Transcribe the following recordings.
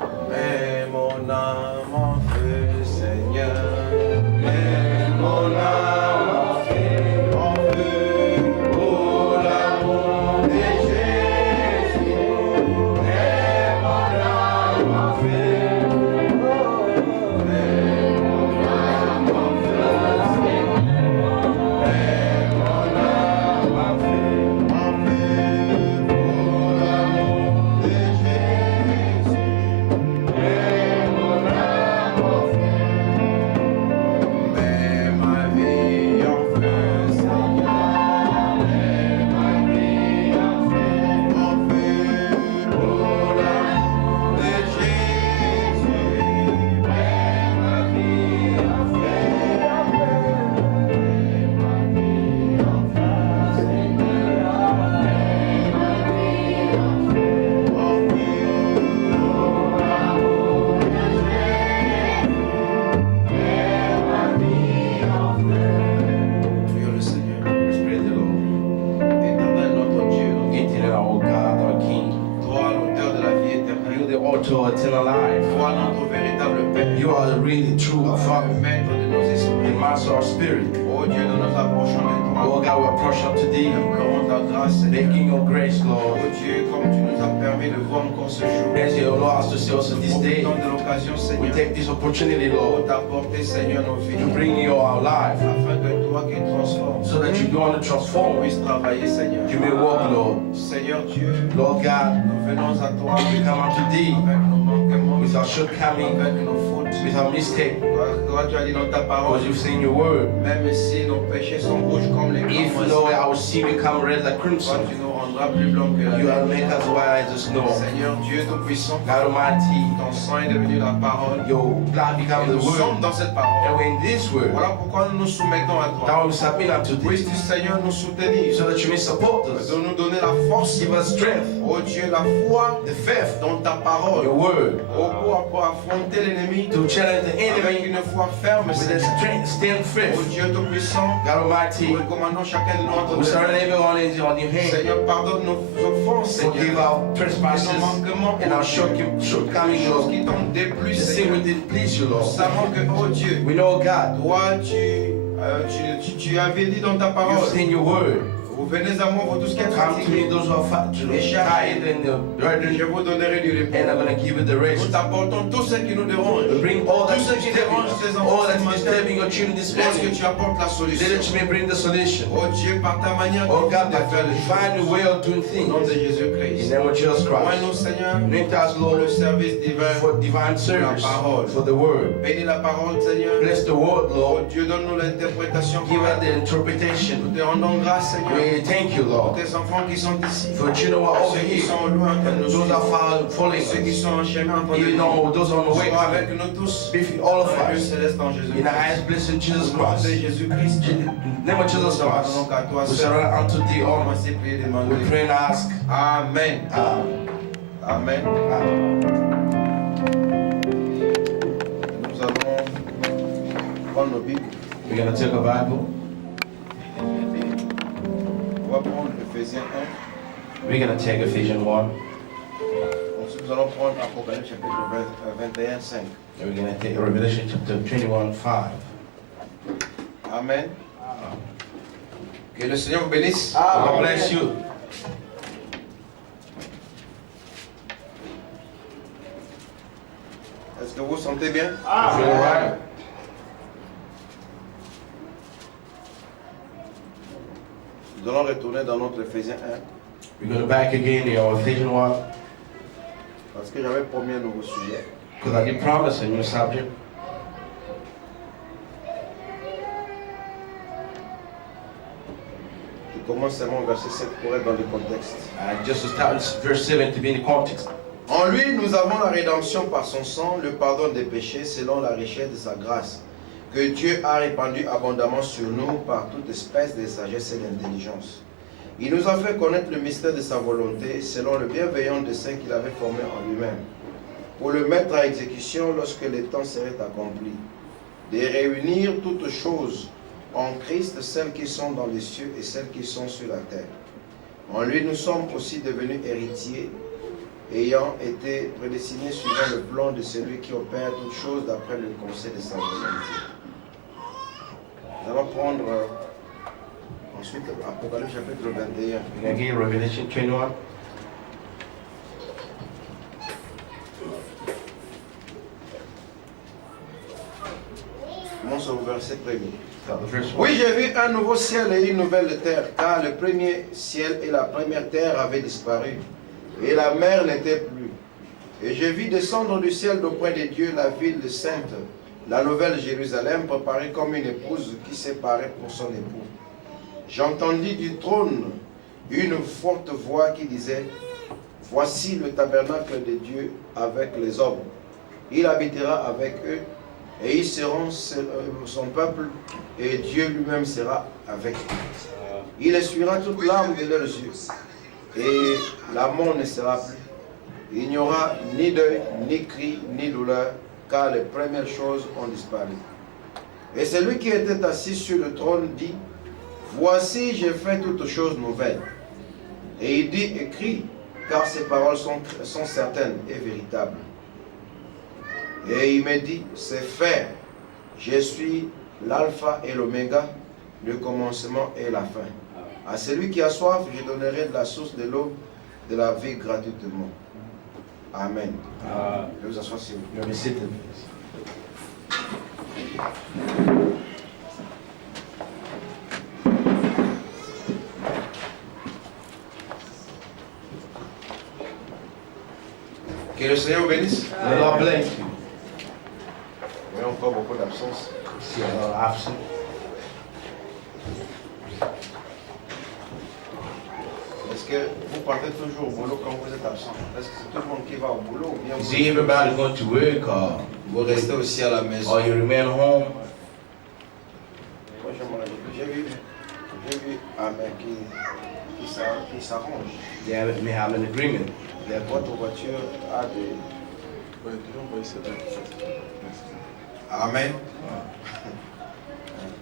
Mets mon âme en feu, Seigneur. Mets mon âme en feu pour l'amour de Jésus. Mets mon âme en feu. Mets mon âme en feu, Seigneur. Mets mon âme en feu pour l'amour de Jésus. Mets mon âme en feu. Mets ma vie en feu, Seigneur. Mets ma vie en feu pour l'amour de Jésus. Mets ma vie en feu. Mets ma vie en feu, Seigneur. Mets ma vie en feu pour l'amour de Jésus. Prions le Seigneur. Let's praise the Lord. Éternel notre Dieu, Eternal, our God, our King. toi l'auteur de la vie éternelle, You, the author of eternal life. toi notre véritable Père, You are really true le Father, maître de nos the esprits. master of spirit. Oh Dieu, nous nous approchons de toi. Oh God, we approach up to thee, Nous implorons ta grâce, Seigneur. begging your grace, Oh Lord. Dieu, comme tu nous as permis de voir encore ce jour, As you allow us to see also this day, profitons de l'occasion, we Seigneur, take this opportunity, pour Lord, t'apporter, Seigneur, nos vies, to bring you our life, afin que toi qui transformes, so that you go on to transform, puisses travailler, Seigneur. you may walk, Lord. Seigneur Dieu, Lord God, nous venons à toi we come unto thee avec nos manquements, with our shortcomings, avec nos fautes. with our mistake, Toi, tu as dit dans ta parole, because you've seen your word. même si nos péchés sont rouges comme les If blancs, though our sin become red like toi, crimson, tu nous rendras plus blancs que la you will neige. make us white as the snow. Seigneur Dieu Tout-Puissant, God Almighty, ton sang est devenu la parole. your blood Et becomes nous the sommes word. dans cette parole. And we're in this word. Voilà pourquoi nous nous soumettons à toi. Now we submit unto thee, Puisses-tu, Seigneur, nous soutenir, so that you may support us. de nous donner la force. Give us strength, Oh Dieu, la foi the faith, dans ta parole. your word, Oh, pour affronter l'ennemi to challenge the avec enemy une foi ferme, with a Seigneur. strength, stand Oh faith. Dieu Tout-Puissant, God nous Almighty, recommandons chacun de nous entre we tes surrender mains. everyone in on your hand. Seigneur, pardonne nos offenses, Forgive Seigneur. our trespasses Et nos manquements, and our oh Dieu. shortcomings, Les choses Lord. qui t'ont déplu, The sin Seigneur. we didn't please you, Nous Lord. savons que, oh Dieu, We know, God, toi, tu avais dit dans ta parole, you've seen your word. vous venez à moi, vous tous qui êtes Come to me, fatigués, those who are tired and et burdened, je vous donnerai du repos. and I'm going to give you the Nous rest. t'apportons tout ce qui nous dérange. We bring all that Tout is ce qui dérange tes disturbing, all enfants that ce is matin. disturbing your children this Laisse que morning. tu apportes la That solution. you may bring the solution. Oh Dieu, par ta manière Oh God, de that faire les you choses. find a way of doing Au things. nom de In Jésus-Christ. the name of Jesus Moi, Christ. nous, Seigneur, Anoint us, pour le Lord, service divin. for divine service, for the word. Bénis la parole, Seigneur. Bless the word, Oh Lord. Dieu, donne-nous l'interprétation. Give us the Nous interpretation. te rendons grâce, Seigneur. We thank you, Pour Lord. tes enfants qui sont ici. For children who are over Ceux qui here, sont loin, que nous those suivons. are following Ceux qui us, sont en chemin en train de even vivre. though those on the way, Sois avec nous tous. be with all of Dans le us. céleste en In the Jésus-Christ. highest blessed Jesus Au nom de Christ. Jésus-Christ. In the name of Jesus Nous Christ. pardonnons qu'à toi We seul. surrender unto thee all. Commencez à prier, We demander. pray and ask. Amen. Amen. Nous allons prendre nos Bibles. We're going to take a Bible. On va prendre Ephésiens 1. We're going to take Ephesians 1. Ensuite, nous allons prendre Apocalypse chapitre 21, 5. And we're going to take Revelation chapter 21, 5. Amen. Que le Seigneur vous bénisse. God bless you. Est-ce que vous vous sentez bien? Feel all right? Nous allons retourner dans notre Ephésiens 1 We're going to back again in our Ephesians 1 parce que j'avais promis un nouveau sujet. because I did promise a new subject. Je commence seulement au verset 7 pour être dans le contexte. Just to start with verse 7 to be in the context. En lui, nous avons la rédemption par son sang, le pardon des péchés selon la richesse de sa grâce, que Dieu a répandu abondamment sur nous par toute espèce de sagesse et d'intelligence. Il nous a fait connaître le mystère de sa volonté selon le bienveillant dessein qu'il avait formé en lui-même, pour le mettre à exécution lorsque les temps seraient accomplis, de réunir toutes choses en Christ, celles qui sont dans les cieux et celles qui sont sur la terre. En lui, nous sommes aussi devenus héritiers, ayant été prédestinés suivant le plan de celui qui opère toutes choses d'après le conseil de sa volonté. Nous allons prendre ensuite Apocalypse chapitre 21. Again, Revelation 21. Commence au verset 1er. Start the first one. Oui, j'ai vu un nouveau ciel et une nouvelle terre, car le premier ciel et la première terre avaient disparu, et la mer n'était plus. Et je vis descendre du ciel d'auprès de Dieu la ville sainte, la nouvelle Jérusalem, préparée comme une épouse qui s'est parée pour son époux. J'entendis du trône une forte voix qui disait, « Voici le tabernacle de Dieu avec les hommes. Il habitera avec eux, et ils seront son peuple, et Dieu lui-même sera avec eux. Il essuiera toute larme de leurs yeux, et la mort ne sera plus. Il n'y aura ni deuil, ni cri, ni douleur, car les premières choses ont disparu. Et celui qui était assis sur le trône dit, Voici, j'ai fait toutes choses nouvelles. Et il dit, écris, car ces paroles sont certaines et véritables. Et il me dit, c'est fait. Je suis l'alpha et l'oméga, le commencement et la fin. À celui qui a soif, je donnerai de la source de l'eau de la vie gratuitement. Amen. Je vous assois s'il vous plaît. You may be seated, please. Que le Seigneur vous bénisse. The Lord bless you. Il y a encore beaucoup d'absence. See a lot of absent. Est-ce que vous partez toujours au boulot quand vous êtes absent? Est-ce que c'est tout le monde qui va au boulot ou bien Is everybody going to work or vous restez aussi à la maison? you remain home? Moi, j'ai vu Amen qui s'arrange. They may have an agreement. Votre voiture a des... Amen.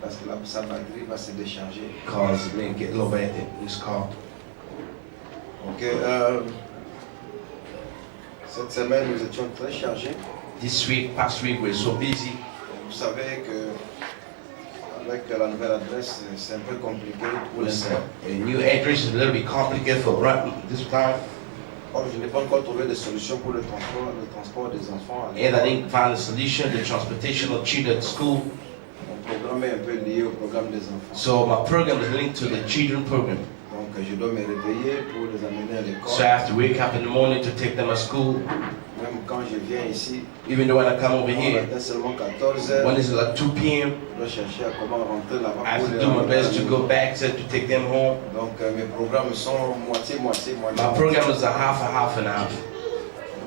Parce que là, sa batterie va se décharger. Cause it may get low bad in this car. Ok. Cette semaine, nous étions très chargés. Past week, we're so busy. Vous savez que avec la nouvelle adresse, c'est un peu compliqué pour les semaines. A new address is a little bit complicated for right this time. Or, je n'ai pas encore trouvé de solution pour le transport des enfants. And I didn't find a solution, the transportation of children to school. Mon programme est un peu lié au programme des enfants. So my program is linked to the children program. Donc, je dois me réveiller pour les amener à So I l'école. have to wake up in the morning to take them to school. Même quand je viens ici, Even though when I come over on here, atteint seulement 14 heures. when it's like 2 p.m., Je dois chercher à comment rentrer là-bas. I have pour to les do my ramener à best la to maison. go back to take them home. Donc, mes programmes sont moitié. My program is a half an hour.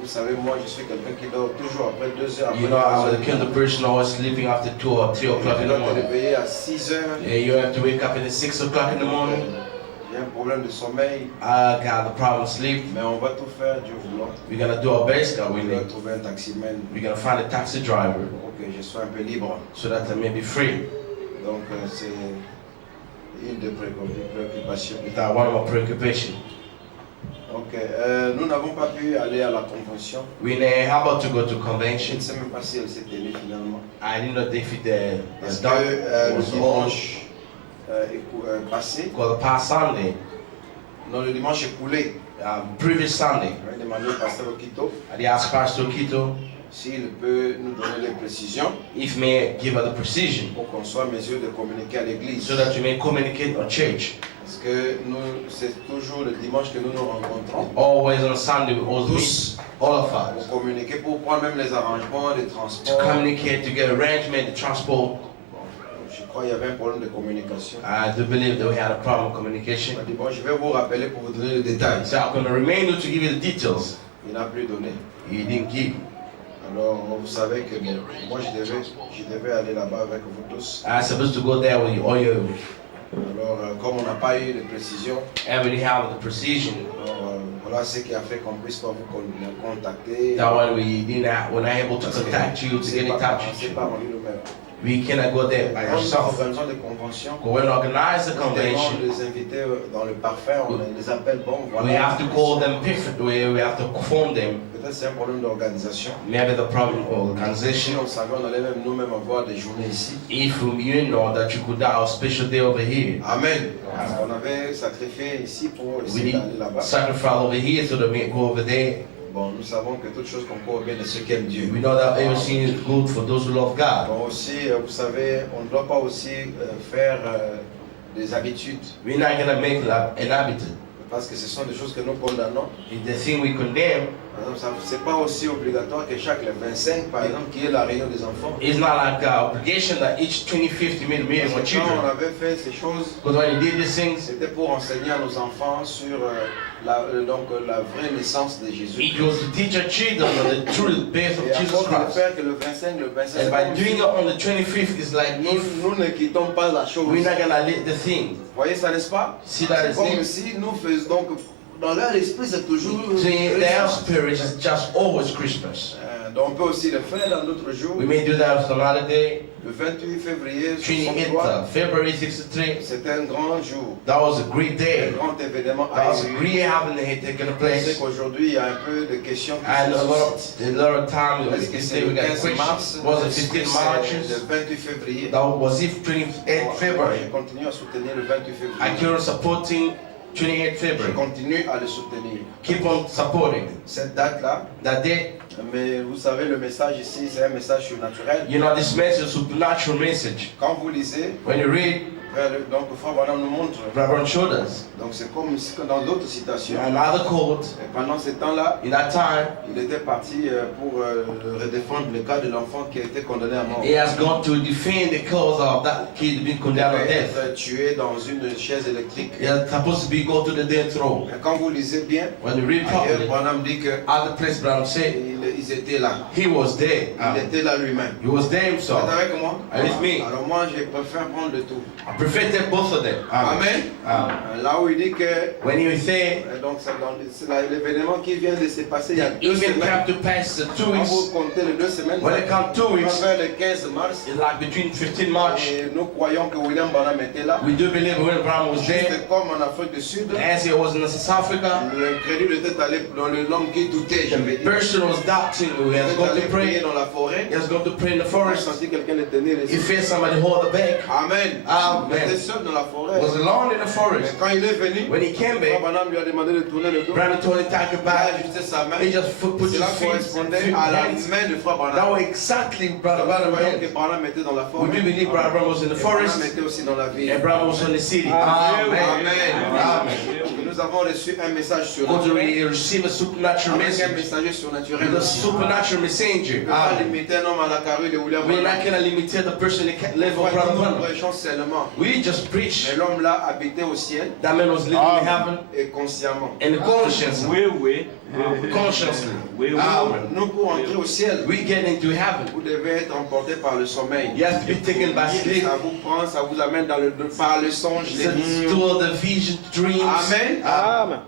Vous savez, moi, je suis quelqu'un qui dort toujours après 2 heures. You know, I was the kind of person always sleeping after 2 or 3 o'clock Je in dois the me morning. réveiller à 6 heures. And you have to wake up at 6 o'clock in the morning. J'ai un problème de sommeil, I got a problem sleep. mais on va tout faire, Dieu voulant. We're gonna do our best, God Je willing. vais trouver un taximan We're gonna find a taxi driver pour que je sois un peu libre. so that I may be free. Donc, c'est une des préoccupations. Without one of my preoccupations. Donc, nous n'avons pas pu aller à la convention. We ain't how about to go to Je convention. ne sais même pas si elle s'est tenue finalement. I didn't know if Parce the que dog le was on. dimanche passé, Because the past Sunday, non, le dimanche écoulé, previous Sunday, j'avais demandé au pasteur Okito I asked Pastor Kito s'il peut nous donner les précisions if may give us the precision pour qu'on soit en mesure de communiquer à l'église. so that we may communicate our church. Parce que c'est toujours le dimanche que nous nous rencontrons. Always on a Sunday, we always Tous meet, all of pour us, communiquer, pour prendre même les arrangements, les to transports. communicate, to get arrangement, the transport. Je crois qu'il y avait un problème de communication. I do believe that we had a problem with communication. Il m'a dit, bon, je vais vous rappeler pour vous donner les détails. So I'm going to remain you to give you the details. Il n'a plus donné. He didn't give. Alors, vous savez que moi, je devais aller là-bas avec vous tous. I was supposed to go there with all your, Alors, comme on n'a pas eu de précision, everybody have the precision. alors, voilà ce qui a fait qu'on ne puisse pas vous contacter. That when we didn't, we're not able to contact you, to C'est get in pas touch with c'est you. pas rendu le même. We cannot go there by Quand nous ourselves. organisons des conventions, When we organize the nous devons convention, les inviter dans le parfait, on les appelle, bon, voilà. we have to call them perfect way, we have to form them. Peut-être c'est un problème d'organisation. Maybe the problem of Si organization. on savait, on allait même nous-mêmes avoir des journées ici. If you know that you could have a special day over here, Amen. Parce qu'on avait sacrifié ici pour we essayer need d'aller là-bas. sacrifice over here so that we go over there. Bon, nous savons que toute chose concourt au bien de ceux qui aiment Dieu. We know that everything is good for those who love God. Bon, aussi, vous savez, on ne doit pas aussi faire des habitudes. We're not gonna make an habit. Parce que ce sont des choses que nous condamnons. It's the thing we condemn. Par exemple, c'est pas aussi obligatoire que chaque le 25, par exemple, qu'il y ait la réunion des enfants. It's not like an obligation that each 2050 meeting with Parce que quand on children. avait fait ces choses, Because when you did these things, c'était pour enseigner à nos enfants sur la vraie naissance de Jésus. it was to teach our children the true birth Et of à Jesus force de le Christ. faire que le 25, le 26, And c'est by comme doing si it on the 25th, it's like nous, if nous ne quittons pas la chose. we're Vous not gonna let the thing. voyez ça, n'est-ce pas? See that C'est is comme it. si nous faisons donc dans leur esprit c'est toujours. See, their spirit is just always Christmas. Donc on peut aussi le faire dans d'autres jours. We may do that on some other day. Le 28 février 28th 63, February 63. c'était un grand jour, That was a great un day. grand événement That a was a eu. great happening taking Je place. sais qu'aujourd'hui il y a un peu de questions qui And se a suscitent. lot of time we Est-ce que can c'est say le we got 15 questions. mars? Was it Est-ce que 15 c'est marches? le 28 février? That was it 28 Moi, February. je continue à soutenir le 28 I février. keep on supporting 28 Je February. continue à le soutenir. Keep on supporting. Cette date-là, That day, mais vous savez, le message ici, c'est un message surnaturel. you know, this message is a supernatural message. Quand vous lisez, When you read, donc Frère Branham nous montre. Reverend showed us Donc c'est comme dans d'autres citations. another quote. Et pendant ce temps-là, In that time, il était parti pour redéfendre le cas de l'enfant qui a été condamné à mort. he has gone to defend the cause of that kid being Il condemned to devait death. être tué dans une chaise électrique. He is supposed to be go to the death row. Et quand vous lisez bien, When you read ailleurs, properly, Branham dit que other place Brown said ils étaient là. he was there. Il était là lui-même. He was there Vous himself. êtes avec moi? With me. Alors moi, je préfère prendre le tout. I prefer take both of them. Amen. Là où il dit que When he was there, donc c'est l'événement qui vient de se passer il y a 2 even semaines. come to pass the 2 Quand weeks. vous comptez les 2 semaines, When it comes 2 weeks, vers le 15 mars, it's like between 15 March. et nous croyons que William Branham était là. We do believe William Brown was there. Juste comme en Afrique du Sud, As he was in South Africa, le crédit était allé dans l'homme qui doutait, je vais the dire. person was doubting who Il has était gone allé to prier pray. dans la forêt. He has gone to pray in the Il a forest. senti quelqu'un le tenir He ici. felt somebody hold the back. Amen. Amen. Il était seul dans la forêt. Was alone in the Mais forest. quand il est venu, When he came Frère back, Branham lui a demandé de tourner le dos. Brown told him to take it Il a back. ajusté sa main. He just put his Cela feet correspondait à la hands. main de Frère That Branham. was exactly Brother Nous Branham voyons que hands. Branham était dans la We forêt. do believe Brother Branham was in the Et Branham forest était aussi dans la ville. and Branham was in the city. Amen. Amen. Donc, nous avons reçu un message Because surnaturel. we receive a supernatural Avec un message. messager surnaturel The aussi. supernatural messenger. Ne pas Amen. limiter un homme à la carrure de William We're Branham. not going to limit the person that can live on Brother Nous Branham. prêchons seulement. We just preach. Mais l'homme là habitait au ciel That man was living in heaven et consciemment. and consciously. Oui. Consciously. Oui. Amen. Nous, pour entrer au ciel, We get into heaven. vous devez être emporté par le sommeil. You have to be taken by sleep. Ça vous prend, ça vous amène par le songe, les nuits. To the vision, dreams. Amen. Amen.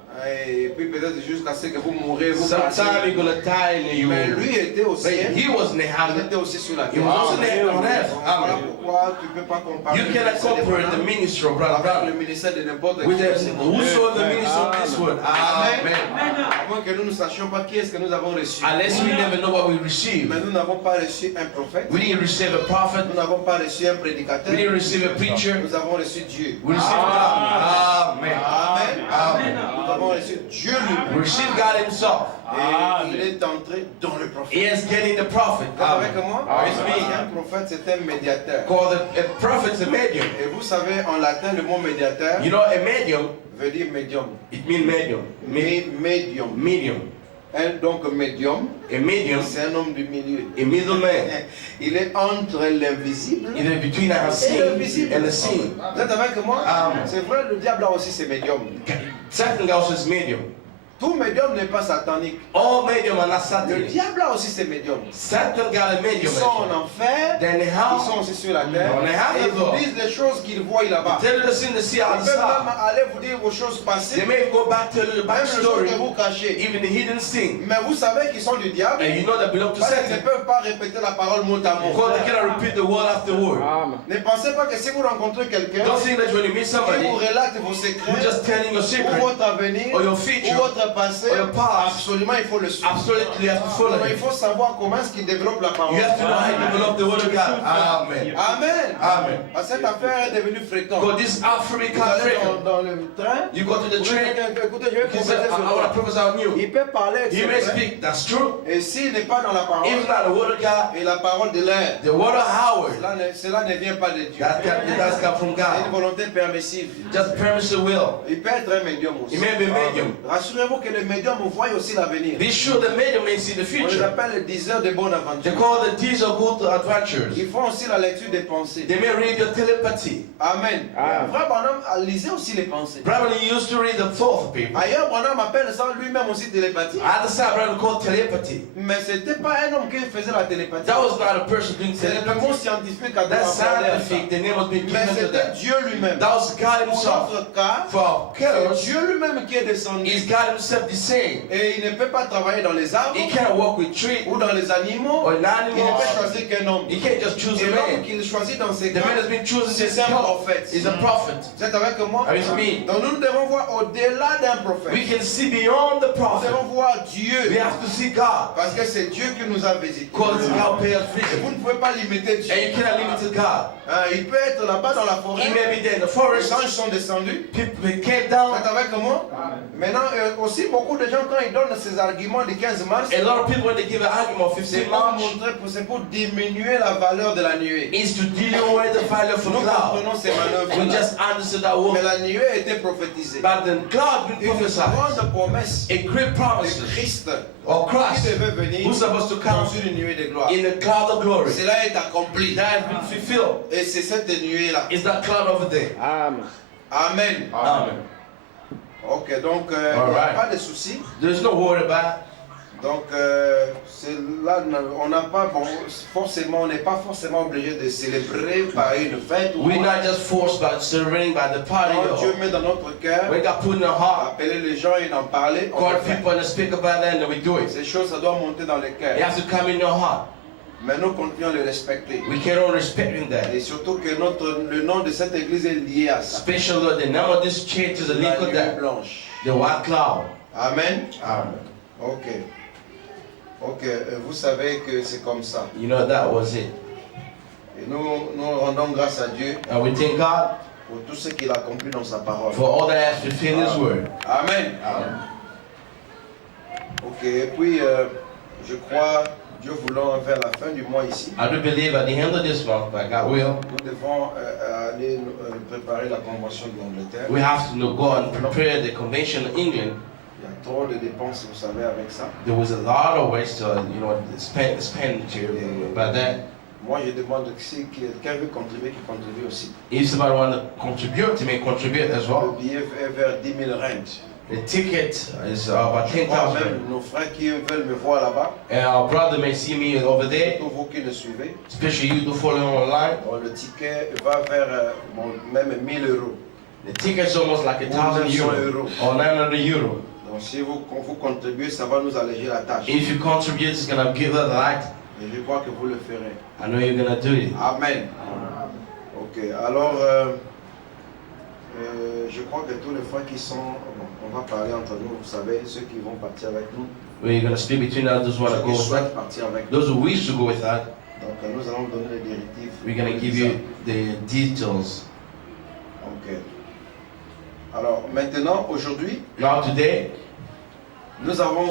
Et puis peut-être jusqu'à ce que vous mourrez, vous partez. Sometime you're going to die and you. Mais lui était au But ciel, he was in il heaven. était aussi sur la He terre. was also there on earth. Voilà Amen. pourquoi tu ne peux pas comparer You le cannot ministère de compare the Branham ministry of Brother avec le Branham ministère de n'importe with qui. the aussi. whosoever ministry of this world. Amen. À moins que nous ne sachions pas qui est-ce que nous avons reçu. Unless we never know what we receive. Mais nous n'avons pas reçu un prophète, We didn't receive a prophet. nous n'avons pas reçu un prédicateur, We didn't receive a preacher. nous avons reçu Dieu. We received God. Amen. Amen. Amen. Nous avons reçu Dieu We lui-même. received God himself. Et il est entré dans le prophète. He is getting the prophet. Vous êtes avec Amen. moi? It's me. Un prophète, c'est un médiateur. Called a prophet's a medium. Et vous savez, en latin, le mot médiateur You know, a medium, veut dire médium. it means medium. Médium. Medium. Donc médium, A medium, c'est un homme du milieu. a middleman. Il est entre l'invisible Either between our et sin l'invisible. and the sin. Vous êtes avec moi? Amen. C'est vrai, le diable a aussi ses médiums. Satan also is medium. Tout médium n'est pas satanique. All medium are not Le satanic. diable a aussi ses médiums. Satan got a Ils medium. sont en enfer, Then they ils have sont aussi sur la terre, On est et ils vous hâte. disent les choses qu'ils voient là-bas. tell you the sin to see Ils out the peuvent même side. aller vous dire vos choses passées, They may go back to the même back les choses story, que vous cachez. even the hidden sin. Mais vous savez qu'ils sont du diable, And you know that belong to parce qu'ils ne Satan. peuvent pas répéter la parole mot à mot. Because they cannot repeat the word after word. Ne pensez pas que si vous rencontrez quelqu'un Don't think that when you meet qui somebody vous relate vos who secrets, just telling your ou secret, votre avenir, or your ou future, votre passé, or your past, absolument il faut le suivre. absolutely you have to follow Donc, il it. faut savoir comment est-ce qu'il développe la parole. You have to know how to develop the word of God. Amen. Amen. Amen. Parce que cette affaire est devenue fréquente. Because this Vous African allez freedom, dans le train, you go to the vous train, dites, écoutez, je vais you say, prophétiser sur I want toi. to prophesy on you. Il peut parler, He c'est may vrai. speak, that's true. Et s'il n'est pas dans la parole, If not the word of God, et la parole de l'air, the word of Howard, cela ne vient pas de Dieu. it does come from C'est une God. volonté permissive. Just permissive will. Il peut être un médium aussi. He may be medium. Rassurez-vous que le médium voit aussi l'avenir. Be sure the medium may see the On les future. appelle les diseurs de bonne They aventure. call the deeds of good adventures. Ils font aussi la lecture des pensées. They may read your telepathy. Amen. Frère Branham lisait aussi les pensées. Brother used to read the thoughts of people. Ailleurs, Branham appelle ça lui-même aussi télépathie. I understand brother called telepathy. Mais c'était pas un homme qui faisait la télépathie. That was not a person doing C'est le telepathy. mot scientifique à That's donner à ça. scientific. The name was being Mais given to c'était that. Dieu lui-même. That was God Pour himself. notre cas, For c'est killers, Dieu lui-même qui est descendu. is God himself the same. Et il ne peut pas travailler dans les arbres He can't walk with trees ou dans les animaux. or Il ne animals. peut choisir qu'un homme. He can't just choose Et a l'homme man. qu'il choisit dans ces The cas, man has been chosen c'est this un God prophète. is a prophet. Vous êtes avec moi? Are you with me? Donc nous devons voir au-delà d'un prophète. We can see beyond the Nous prophet. devons voir We Dieu. have to see God. Parce que c'est Dieu qui nous a visités. Because God pays us Et vision. vous ne pouvez pas limiter Dieu. And you cannot limit to God. Hein, il peut être là-bas dans la He forêt. may be there in the Les forest. anges sont descendus. People came Vous down. êtes avec moi? Maintenant, aussi, beaucoup de gens, quand ils donnent ces arguments du 15 mars, A lot of people, when they give an argument of c'est 15 pour March, montrer, c'est pour diminuer la valeur de la nuée. is to deal with the value for Nous cloud. comprenons ces manœuvres. We just understood that Mais word. la nuée a été prophétisée. But the cloud been Une prophesied. grande promesse A great de promise Christ or qui Christ devait venir who's supposed to dans come une nuée de gloire. in the cloud of glory. Cela est accompli. That has been fulfilled. Et c'est cette nuée-là. Is that cloud over there? Amen. Amen. Ok, donc il n'y a Alright. pas de souci. There's no worry about. Donc c'est là, on n'a pas forcément, on n'est pas forcément obligé de célébrer par une fête. Ou We're not just forced by celebrating by the party. quand Dieu Or met dans notre cœur, we got put in our heart. appeler les gens et en parler, on Call le fait. people and speak about that, and then we do it. Ces choses, ça doit monter dans le It cœur. has to come in your heart. Mais nous continuons à le respecter. We cannot respecting that. Et surtout que le nom de cette église est lié à ça. Especially the name of this church is a link La of nuée that. blanche. The white cloud. Amen. Amen. Ok. Ok, vous savez que c'est comme ça. You know that was it. Et nous rendons grâce à Dieu And we thank God pour tout ce qu'il a accompli dans sa parole. for all that has fulfilled His word. Amen. Amen. Ok, et puis je crois, Dieu voulant vers la fin du mois ici, I do believe at the end of this month, by God will, nous devons aller préparer la convention de l'Angleterre. we have to go and prepare the convention in England. Il y a trop de dépenses, vous savez, avec ça. There was a lot of ways to, expenditure about that. Moi, je demande que si quelqu'un veut contribuer, qu'il contribue aussi. If somebody want to contribute, they may contribute as Le well. billet est vers 10 000 rentes. The ticket is about Je crois 10,000. même nos frères qui veulent me voir là-bas, And our brother may see me over there, surtout vous qui le suivez, especially you who follow online. bon, le ticket va vers même 1 000 euros. The ticket is almost like Ou 1,000 900 euro or 900 euro. Donc si vous contribuez, ça va nous alléger la tâche. If you contribute, it's gonna give us light. Et je crois que vous le ferez. I know you're gonna do it. Amen. Ok, alors je crois que tous les frères qui sont, on va parler entre nous, vous savez, ceux qui vont partir avec nous, We're gonna speak between us, those who wanna ceux go qui with that, souhaitent partir avec nous. those who wish to go with that. Donc nous allons donner les directives. We're gonna give you the details. Ok. Alors maintenant, aujourd'hui, Now today, nous avons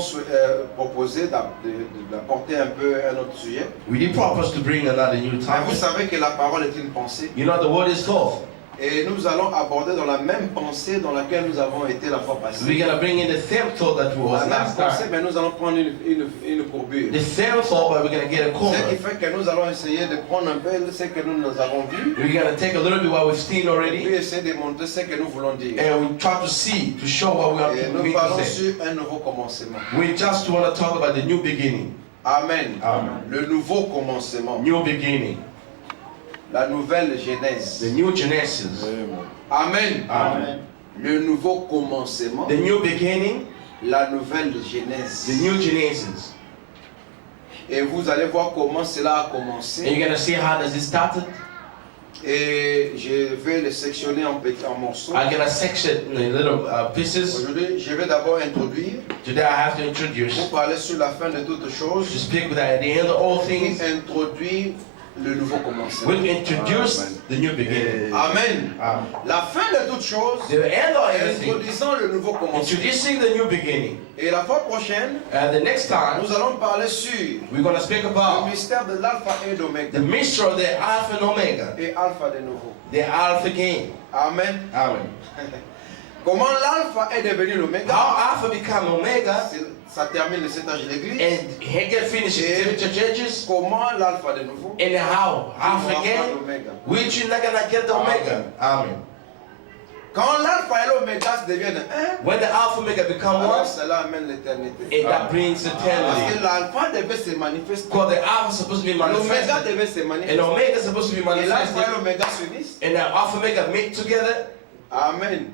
proposé d'apporter un peu un autre sujet. we did propose to bring another new Mais vous topic. savez que la parole est une pensée. You know the word is thought. Et nous allons aborder dans la même pensée dans laquelle nous avons été la fois passée. We're going to bring in the same thought that was La même last pensée, time. mais nous allons prendre une courbure. The same thought, but we're going to get a Ce corner. qui fait que nous allons essayer de prendre un peu ce que nous avons vu, We're going to take a little bit what we've seen puis already, essayer de montrer ce que nous voulons dire. and we try to see, to show what we are Et nous mean parlons to say. sur un nouveau commencement. We just want to talk about the new beginning. Amen. Amen. Le nouveau commencement. New beginning. La nouvelle genèse. The new Genesis. Amen. Amen. Le nouveau commencement. The new beginning. La nouvelle genèse. The new Genesis. Et vous allez voir comment cela a And commencé. you're going to see how does it started. Et je vais le sectionner en morceaux. I'm going to section in little pieces. Aujourd'hui, je vais d'abord introduire Today I have to introduce, pour parler sur la fin de toutes choses. to speak with at the end of all Qui things. introduit le nouveau commencement. We'll introduce the new beginning. Amen. Amen. La fin de toutes choses, The end of everything. introduisant le nouveau commencement. Introducing the new beginning. Et la fois prochaine, The next time nous allons parler sur we're going to speak le about mystère de l'alpha et d'oméga. the mystery of the Alpha and Omega, Et alpha de nouveau. the Alpha game. Amen. Amen. Comment l'alpha est devenu l'oméga. How Alpha become Omega, Ça termine le 7 âge de l'église. and Hegel finishes the church ages, Comment l'alpha de nouveau. and how Alpha n'aura pas again, d'oméga. which you're not going to get the Omega. Amen. Quand l'alpha et l'oméga se deviennent un, When the Alpha Omega become alors one, cela amène l'éternité. and that brings Parce eternity. que l'alpha devait se manifester. Because the Alpha is supposed to be L'oméga manifested, devait se and manifester. Omega is supposed to be Et l'alpha et manifested, l'oméga s'unissent. and the Alpha Omega meet together Amen.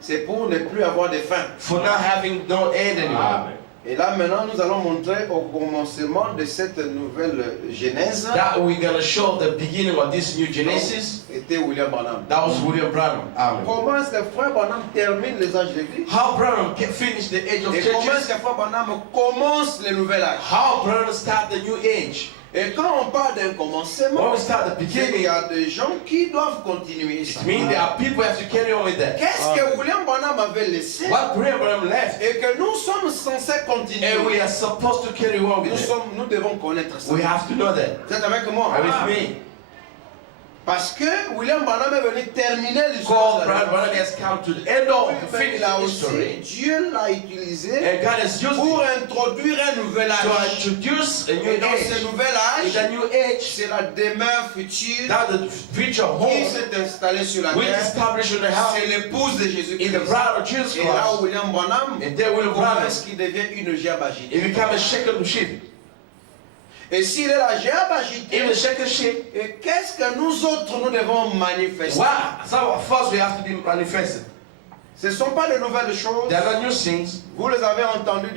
C'est pour ne plus avoir de fin. for not having no end anymore. Et là maintenant nous allons montrer au commencement de cette nouvelle genèse That we're going to show the beginning of this new Genesis. était William Branham. That was William Branham. Amen. Comment est-ce que frère Branham termine les âges de l'église? How Branham can finish the age of Et comment est-ce churches. que frère Branham commence le nouvel âge? How Branham start the new age. Et quand on parle d'un When commencement, we start the c'est qu'il beginning, y a des gens qui doivent continuer ça. it means there are people who have to carry on with that. Qu'est-ce que William Branham avait laissé What William Branham left, et que nous sommes censés and we continuer? are supposed to carry on with it. Nous devons connaître ça. We have to know that. Vous êtes avec moi? Are you with me? Parce que William Branham est venu terminer l'histoire. Because Branham has come to the end of the Mais finish là the aussi, history, Dieu l'a utilisé and God has used pour it introduire un nouvel to âge. introduce a new Et dans ce age. nouvel In âge, the new age, c'est la demeure future that the future qui home s'est installée sur la will terre. establish in the house C'est l'épouse de in Jésus-Christ. the bride of Jesus Et là, Christ. William Branham, And then William comment Branham, est-ce qu'il devient une gerbe agitée? it become a shaken sheep. Et s'il est la gerbe agitée, In the shaken sheep, et qu'est-ce que nous autres nous devons manifester? why? Some of us we have to be manifested. Ce ne sont pas de nouvelles choses. They are not new things. Vous les avez entendues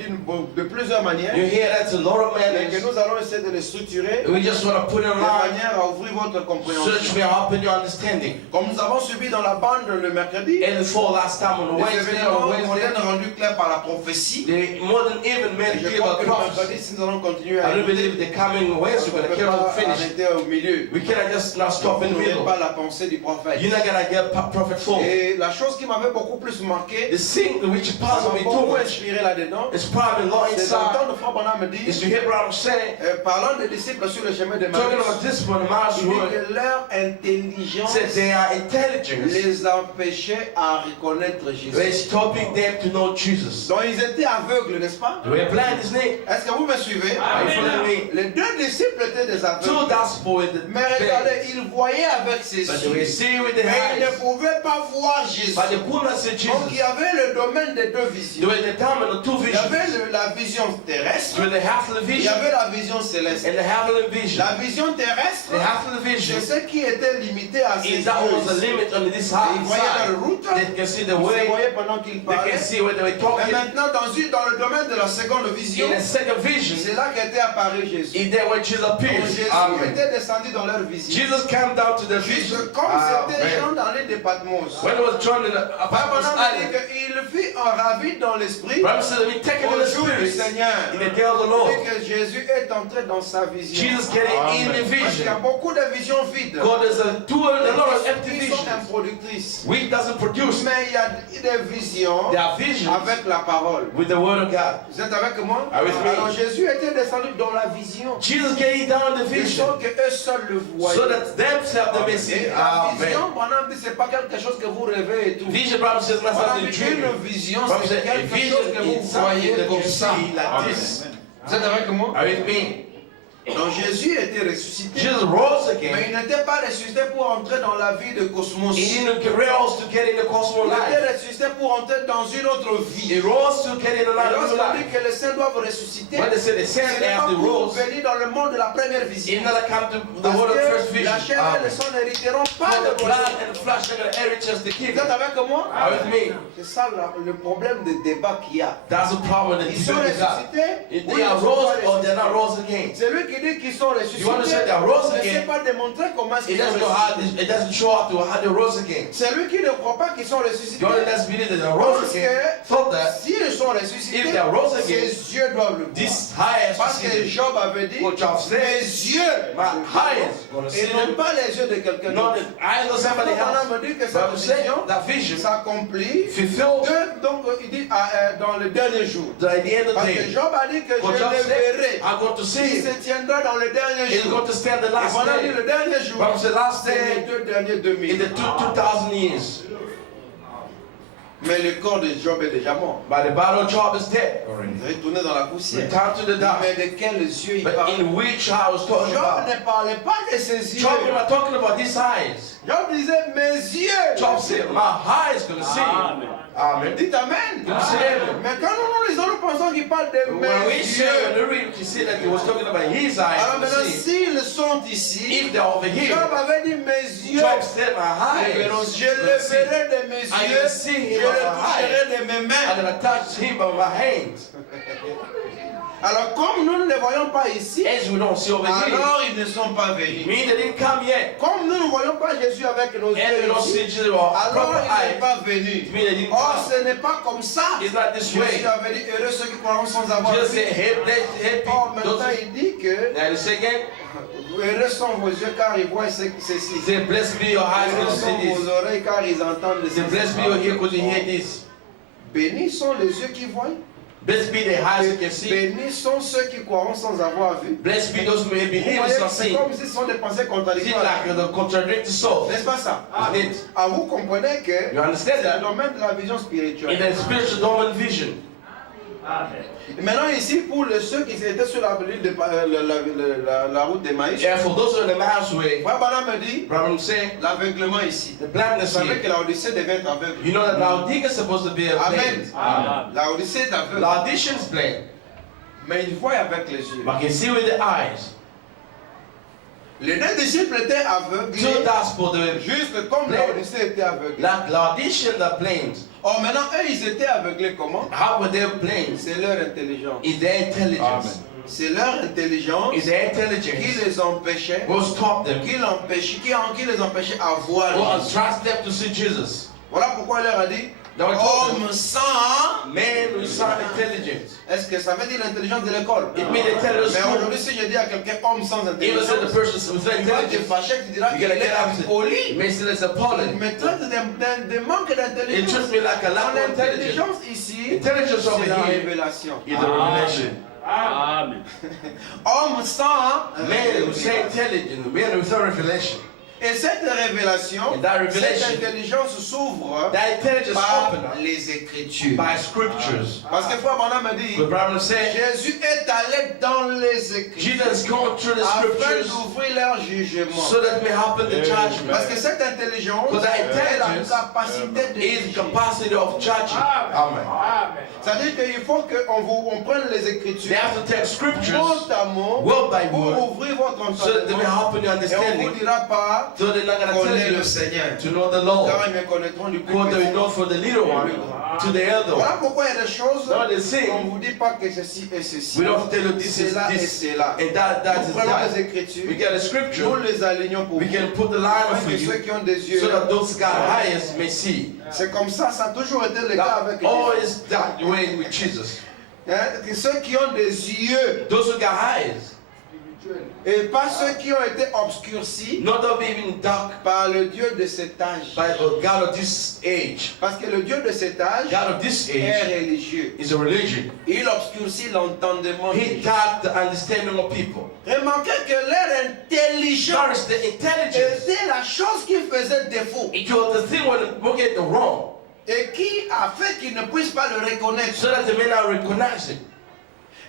de plusieurs manières. You hear that a lot of Mais que manners. nous allons essayer de les structurer We just want to put it de online manière à ouvrir votre so that compréhension. we are open your understanding. Comme nous avons subi dans la bande le mercredi, And for last time on les Wednesday, événements on modernes Wednesday, rendus clairs par la prophétie. the modern even men Et je give crois a que le prophecy. mercredi, si nous allons continuer à I don't écouter, believe the coming Wednesday on we're ne going to peut carry on pas finish. arrêter au milieu. We cannot just not stop in Vous the n'aurez middle. pas la pensée du prophète. You're not going to get prophet full. Et la chose qui m'avait beaucoup plus marqué, The thing which ça puzzled m'a me too beaucoup much inspiré là-dedans, is probably law c'est inside. d'entendre Frère Branham me Is to dire, hear Branham say, parlant des disciples sur le chemin de talking Emmaüs, about this one, Mars il dit word, que leur intelligence said they are intelligence. les empêchait à reconnaître They're Jésus. stopping them to know Jesus. Donc ils étaient aveugles, n'est-ce pas? They were blind, isn't it? Est-ce que vous me suivez? Are you following me? Les deux disciples étaient des Two aveugles. gospel with the Mais regardez, babes. ils voyaient avec ses But they were yeux. seeing with the Mais ils ne eyes. pouvaient pas voir Jésus. But they could not see Donc il y Jesus. avait le domaine des deux They visions. were determined on two Il y avait visions. la vision terrestre, With the heavenly il y vision avait la vision céleste. and the heavenly vision. La vision terrestre, The heavenly vision c'est ce qui était limité à ses is that was the yeux. limit on this Ils voyaient dans side. le route, They can see the ils se way, voyaient pendant qu'ils they parlaient. can see where they were Mais talking. maintenant, dans le domaine de la seconde vision, In the second vision, c'est là qu'était apparu Jésus. is there where Jesus Donc appears. Jésus Amen. était descendu dans leur vision. Jesus came down to the vision. Puisque comme c'était Jean Amen. dans l'île de Patmos, When he was drawn in the Abraham Apostles' a dit Island, qu'il fut ravi dans l'esprit l'esprit, Bible says, we take it in au the jour du spirit, Seigneur. in the day of the Lord. Et que Jésus est entré dans sa vision. Jesus getting in the Parce qu'il y a vision. beaucoup de visions vides. God is a lot of empty Qui sont visions. improductrices. We doesn't produce. Mais il y a des visions There are visions avec la parole. with the word of God. Vous êtes avec moi? Are you with me? Alors Jésus était descendu dans la vision. Jesus getting down the De vision sorte que eux seuls le voyaient. so that themselves they may see. Et la vision, Amen. Branham dit, c'est pas quelque chose que vous rêvez et tout. Vision, Bible says, not Branham something dit, dream. une vision, Bible c'est says, a quelque vision chose que vous is something voyez that comme you ça. see like this. Vous êtes avec moi? Are you with me? Donc Jésus était ressuscité. Jesus rose Mais again. il n'était pas ressuscité pour entrer dans la vie de cosmos. He Il didn't rose to get in the cosmos était life. ressuscité pour entrer dans une autre vie. He rose to get in the Et lorsqu'on dit life. que les saints doivent ressusciter, When they say the ce saints n'est pas after pour rose, venir dans le monde de la première he vision. never come to the Parce world of first que vision. la chair et le sang n'hériteront pas For de the blood royaume. and the flesh are going to inherit just the Vous kingdom. êtes avec moi? Are you with me? C'est ça le problème de débat qu'il y a. That's the problem that Ils you sont got. ressuscités If ou they ils are ne sont rose pas or they're not ressuscités. rose again. Celui qui dit qu'ils sont ressuscités You want to say they are rose ne sait again? pas démontrer comment est-ce It qu'ils sont doesn't know how ressuscités. it doesn't show up to how they rose again. Celui qui ne croit pas qu'ils sont ressuscités, The only that's believe that they are rose parce again que thought that s'ils sont ressuscités, if they are rose again, ses yeux doivent le voir. this highest Parce que see Job avait dit, what Job said, mes yeux, my highest gonna see et non them, pas les yeux de quelqu'un not d'autre. the eyes of somebody Maintenant, else. on me dit que But cette I'm saying vision that vision s'accomplit fulfilled donc il dit dans le dernier jour. at the end of the Parce que day. Job a dit que What je Job le said, verrai. I'm going to see Il se it. tiendra dans le dernier It's jour. going to stand the Et last voilà dit day. le dernier jour. Bible said last C'est les day 2 derniers 2000. in the 2,000 years. Mais le corps de Job est déjà mort. But the battle of Job is dead already. Retourné dans la poussière. Return to the dust. Mais de quels yeux il But parle? in which I was talking Job about. ne parlait pas de ses yeux. Job, we're not talking about these eyes. Job disait mes yeux. Job said, my eyes gonna see. Amen. Dites amen. You say amen. Mais quand nous lisons, nous pensons qu'il parle de When mes we say, when yeux. we read, you see that he was talking about his eyes. Alors to maintenant, see. s'ils sont ici, If they're over here, Job avait dit mes yeux. Job said, my eyes. Je le gonna see. verrai de mes I yeux. will see Je him le with my toucherai de mes I'm mains. gonna touch him by my hands. Alors comme nous ne les voyons pas ici, As we don't see over here, alors ils ne sont pas venus. mean they didn't come yet. Comme nous ne voyons pas Jésus avec nos And we yeux don't ici, see Jesus with our alors proper il n'est eyes. pas venu. It mean they didn't Or come. ce n'est pas comme ça. It's not this Jésus way. avait dit heureux ceux qui croiront sans avoir Jesus vu. said, hey, Or people. maintenant il dit que Now the second, heureux sont vos yeux car ils voient ceci. he said, blessed be your eyes Heureux when you sont see vos this. oreilles car ils entendent He said, blessed be ceci. your ear because you hear this. Bénis sont les yeux qui voient. Blessed be the eyes that can see. Bénis sont ceux qui croiront sans avoir vu. Blessed be those who may Vous believe voyez, and c'est see. comme si ce sont des pensées It's contradictoires. like the contradictory soul. N'est-ce pas ça? Isn't it? Ah, vous comprenez que You understand c'est le that? domaine de la vision In spirituelle. the spiritual dominant vision. Et maintenant ici, pour ceux qui étaient sur la route des Maïs, And for those who are in the man's way, Frère Bala me dit, Brother say, l'aveuglement ici. the Vous blindness savez here. que la Odyssée devait être aveugle. You know that Laodicea is supposed to be a Amen. blind. La Odyssée est aveugle. Laodiceans blind. Mais il voit avec les yeux. But can see with the eyes. Les deux disciples étaient aveuglés, Two gospel, the juste comme la Odyssée était aveugle. Laodiceans are blind. Or maintenant, eux, ils étaient aveuglés comment? How were they blind? C'est leur intelligence. Is their intelligence. C'est leur intelligence Is their qui intelligence les empêchait, will stop them. qui les empêchait à voir Will Jésus. attract them to see Jesus. Voilà pourquoi il leur a dit, Now I told them, homme sans. man with some intelligence. Est-ce que ça veut dire l'intelligence de l'école? It means they tell us Mais school. aujourd'hui, si je dis à quelqu'un homme sans Even intelligence, said the person with tu vas te intelligence, fâcher, tu diras you qu'il gotta est get opposite. impoli. It makes it as a Il pollen. me traite de manque It d'intelligence. treats me like a lack of intelligence. L'intelligence ici, Intelligence over c'est la here révélation. is the revelation. Amen. Homme sans Man with say intelligence, man with a revelation. Et cette révélation, And that revelation, cette intelligence s'ouvre that intelligence par open up les Écritures. by scriptures. Parce que Frère Branham me dit, The Bible says Jésus est allé dans les Écritures Jesus gone through the afin scriptures d'ouvrir leur jugement. so that may happen the judgment. Parce que cette intelligence Because that est la intelligence capacité de is juger. capacity of judging. Amen. C'est-à-dire qu'il faut qu'on prenne les They Écritures have to take scriptures mot à mot word by pour word ouvrir votre so that they may entendement. happen your Et on ne vous understanding. dira pas pas So they're not going to connaître tell le you Seigneur. to know the Lord. Car ils me connaîtront du plus Because they petit. know for the little one to the elder Voilà one. pourquoi il y a des choses No, they say, qu'on ne vous dit pas que ceci et ceci. we don't tell you this C'est is là et this c'est là. and that Nous is prenons that. les Écritures, We get a nous scripture, les alignons pour we vous. can put the line Afin for que ceux you qui ont des yeux, so that those God highest may see. c'est comme ça, ça a toujours été le cas That avec Jésus. always that way with Jesus. Hein, que ceux qui ont des yeux, Those who got eyes, et pas ceux qui ont été obscurcis not of even dark par le Dieu de cet âge. by the God of this age. Parce que le Dieu de cet âge God of this est age religieux. is a religion. Il obscurcit l'entendement des He gens. got the understanding of people. Remarquez que leur intelligence Notice the intelligence. était la chose qui faisait défaut It was the thing when we get the wrong, et qui a fait qu'ils ne puissent pas le reconnaître. so that they may not recognize it.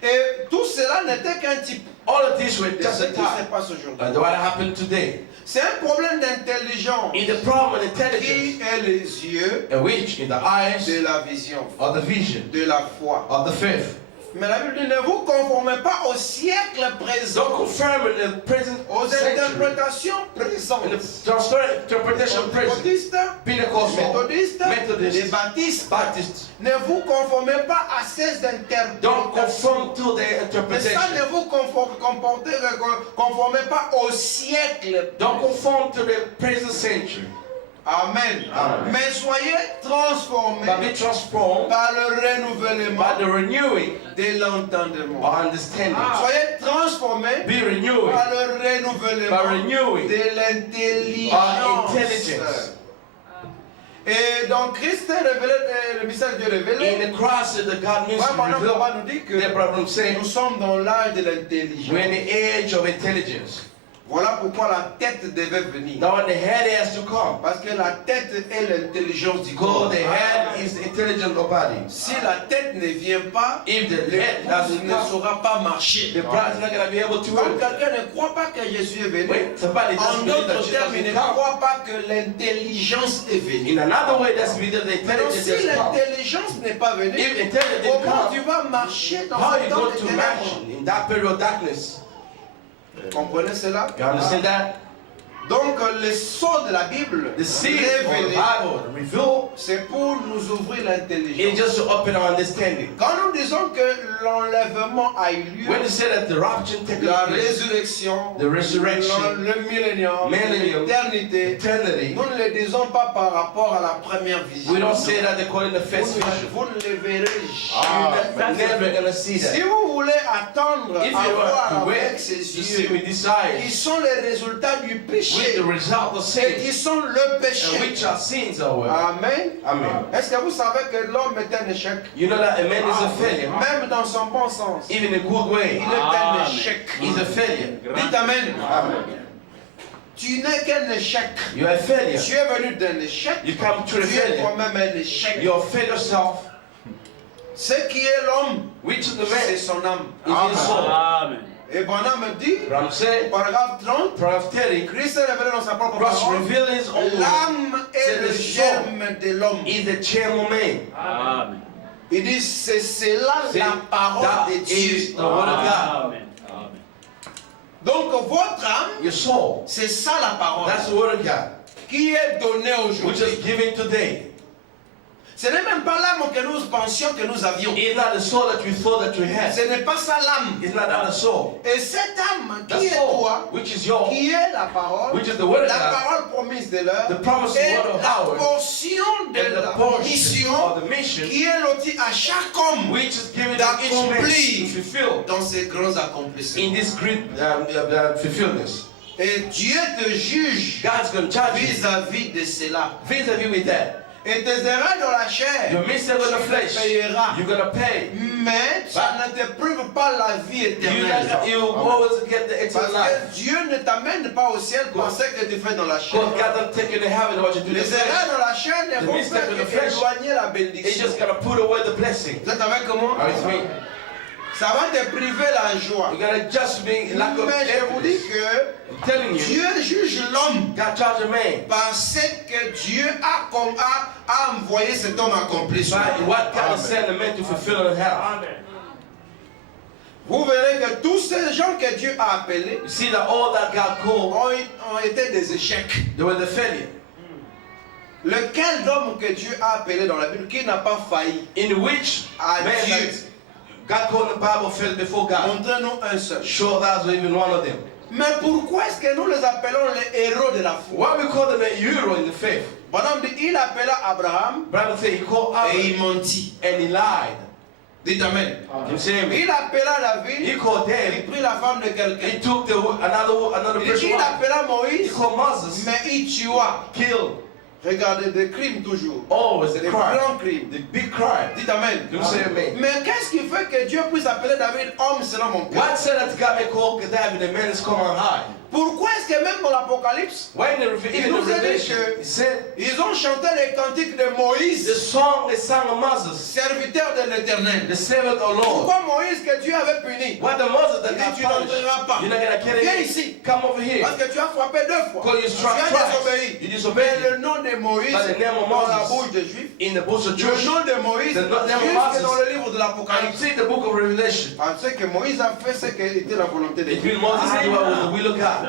Et tout cela n'était qu'un type All of this was de just ce a qui se time. passe aujourd'hui. And what happened today? C'est un problème d'intelligence In the problem of qui intelligence, est les yeux in which in the eyes de la vision, of the vision, de la foi. of the faith. Mais la Bible dit ne vous conformez pas au siècle Don't présent, confirm in the present aux century. interprétations In présentes. the interpretation present. Pentecôtistes, Pentecostal, méthodistes, Methodist, les baptistes. Baptist. Ne vous conformez pas à ces Don't interprétations. conform to their Mais ça, interpretation. ne vous conformez pas au siècle. Don't conform to the present century. Amen. Amen. Mais soyez transformés But be transformed par le by renouvellement the renewing de l'entendement. or understanding. Soyez transformés Be renewing par le by renouvellement renewing de our l'intelligence. intelligence. Et donc Christ est révélé, le mystère de Dieu révélé. In the cross that the God means Ouais, to pendant que reveal, Papa nous dit que the problem saying nous sommes dans l'âge de l'intelligence. we're in the age of intelligence. Voilà pourquoi la tête devait venir. Now the head has to come. Parce que la tête est l'intelligence du corps. Because the head is the intelligent of body. Si la tête ne vient pas, If the le head pouce doesn't ne come, saura pas marcher. the bride is not going to be able to Quand work. quelqu'un ne croit pas que Jésus est venu, Wait, somebody en doesn't believe that d'autres termes, il Jesus ne has come. croit pas que l'intelligence est venue. In another way, that's because the Alors intelligence si has come. l'intelligence n'est pas venue, If intelligence didn't comment come, tu vas marcher dans how are ce you temps going de to match ténèbres? in that period of darkness? Comprenez cela? You understand that? Donc le sceau de la Bible The seed of the révélé, Bible revealed c'est pour nous ouvrir is l'intelligence. just to open our understanding. Quand nous disons que l'enlèvement a eu lieu, When you say that the rapture takes la place, résurrection, the resurrection, le millénium, millennium, l'éternité, eternity, nous ne le disons pas par rapport à la première vision. we don't say that according to the first vision. Vous ne le verrez You're never going to see jamais. Si that. vous voulez attendre If à you voir want to wait avec to ses see yeux, with these qui eyes, sont les résultats du with péché, the result of et sin, qui sont le and péché. which our sins are with. Amen. Amen. Est-ce que vous savez que l'homme est un échec? You know that a man is a failure, Même dans son bon sens. Il even in a good way. est un échec. He's a failure. Dites Amen. Amen. Tu n'es qu'un échec. You're a failure. Tu es venu d'un échec. You come to a Tu es failure. toi-même un échec. You fail yourself. Ce qui est l'homme, Which is the c'est man son âme. is his soul. Amen. Et Branham dit, Ram said, paragraphe 30, Proverbs 30, Christ est révélé dans sa propre Christ parole. revealed his own word. L'âme est C'est le le germe de l'homme. Is the chairman man. Amen. Il dit, c'est là C'est- la parole That de is Dieu. the word of God. Amen. Amen. Donc votre âme, Your soul. c'est ça la parole That's the word of God. qui est donnée Which aujourd'hui. is given today. Ce n'est même pas l'âme que nous pensions que nous avions. It's not the soul that you thought that you had. Ce n'est pas ça l'âme. It's not that soul. Et cette âme The qui est soul, toi, which is yours, qui est la parole, which is the word of la God, parole promise de l'heure, the promised et word of la ours, portion de and the la portion mission of the mission, qui est lotie à chaque homme which is given to each man d'accomplir to fulfill dans ces grands accomplissements. in this great fulfillment. Et Dieu te juge God's going to charge you vis-à-vis de cela. vis-à-vis with that. Et tes erreurs dans la chair, Your mistake on the flesh, payeras. you're going to pay. Mais ça ne te prive pas la vie éternelle. You always get the Parce eternal life. que Dieu ne t'amène pas au ciel pour ce que tu fais dans la chair. God doesn't take you to heaven what you do in the Les erreurs flesh. dans la chair ne The vont mistake faire in the que flesh. éloigner la It's bénédiction. just going to put away the blessing. Vous êtes avec moi? Are you with me? Ça va te priver la joie. You're going to just be lack of Mais je vous dis evidence. que I'm telling you, Dieu juge l'homme God charge a man parce que Dieu a envoyé cet homme accomplir cela. by what God has sent a man to fulfill on hell. Vous verrez que tous ces gens que Dieu a appelés You see that all that God called, ont été des échecs. they were the failure. Lequel d'homme que Dieu a appelé dans la Bible qui n'a pas failli In which à man Dieu? that God called in the Bible failed before God. Montrez-nous un seul. Sure, that's even one of them. Mais pourquoi est-ce que nous les appelons les héros de la foi? Why we call them a hero in the faith? Bonhomme dit, il appela Abraham Bible says he called et Abraham il mentit. and he lied. Dites Amen. You see me? Il appela He David, called il David. prit la femme de quelqu'un. He took another Il dit, person. il appela He Moïse, called Moses. mais il tua. Killed. Regardez, des crimes toujours. Always the Des crime. grands crimes. The big crime. Dites Amen. You say amen. Mais qu'est-ce qui fait que Dieu puisse appeler David homme selon mon cœur? What said that God may call David a man is come on high? Pourquoi est-ce que même dans l'Apocalypse, When the Il even nous the a dit Revelation, que- he said ils ont chanté les cantiques de the Moïse, song they sang of Moses, serviteur de l'Éternel. the servant of Lord. Pourquoi Moïse que Dieu avait puni? What the Moses that Il got dit, tu punished? n'entreras pas. You're not gonna kill Viens him. ici. Come over here. Parce que tu as frappé 2 fois. Because you Tu struck as twice. désobéi. You Mais disobeyed le nom de Moïse, By the name of dans la Moses. bouche des Juifs, in the books of le Jewish. nom de Moïse, The name of jusque Moses. dans le livre de And l'Apocalypse. see the book of Revelation. Parce que Moïse a fait ce qui était la volonté de It Dieu. means Moses knew what was the will of God.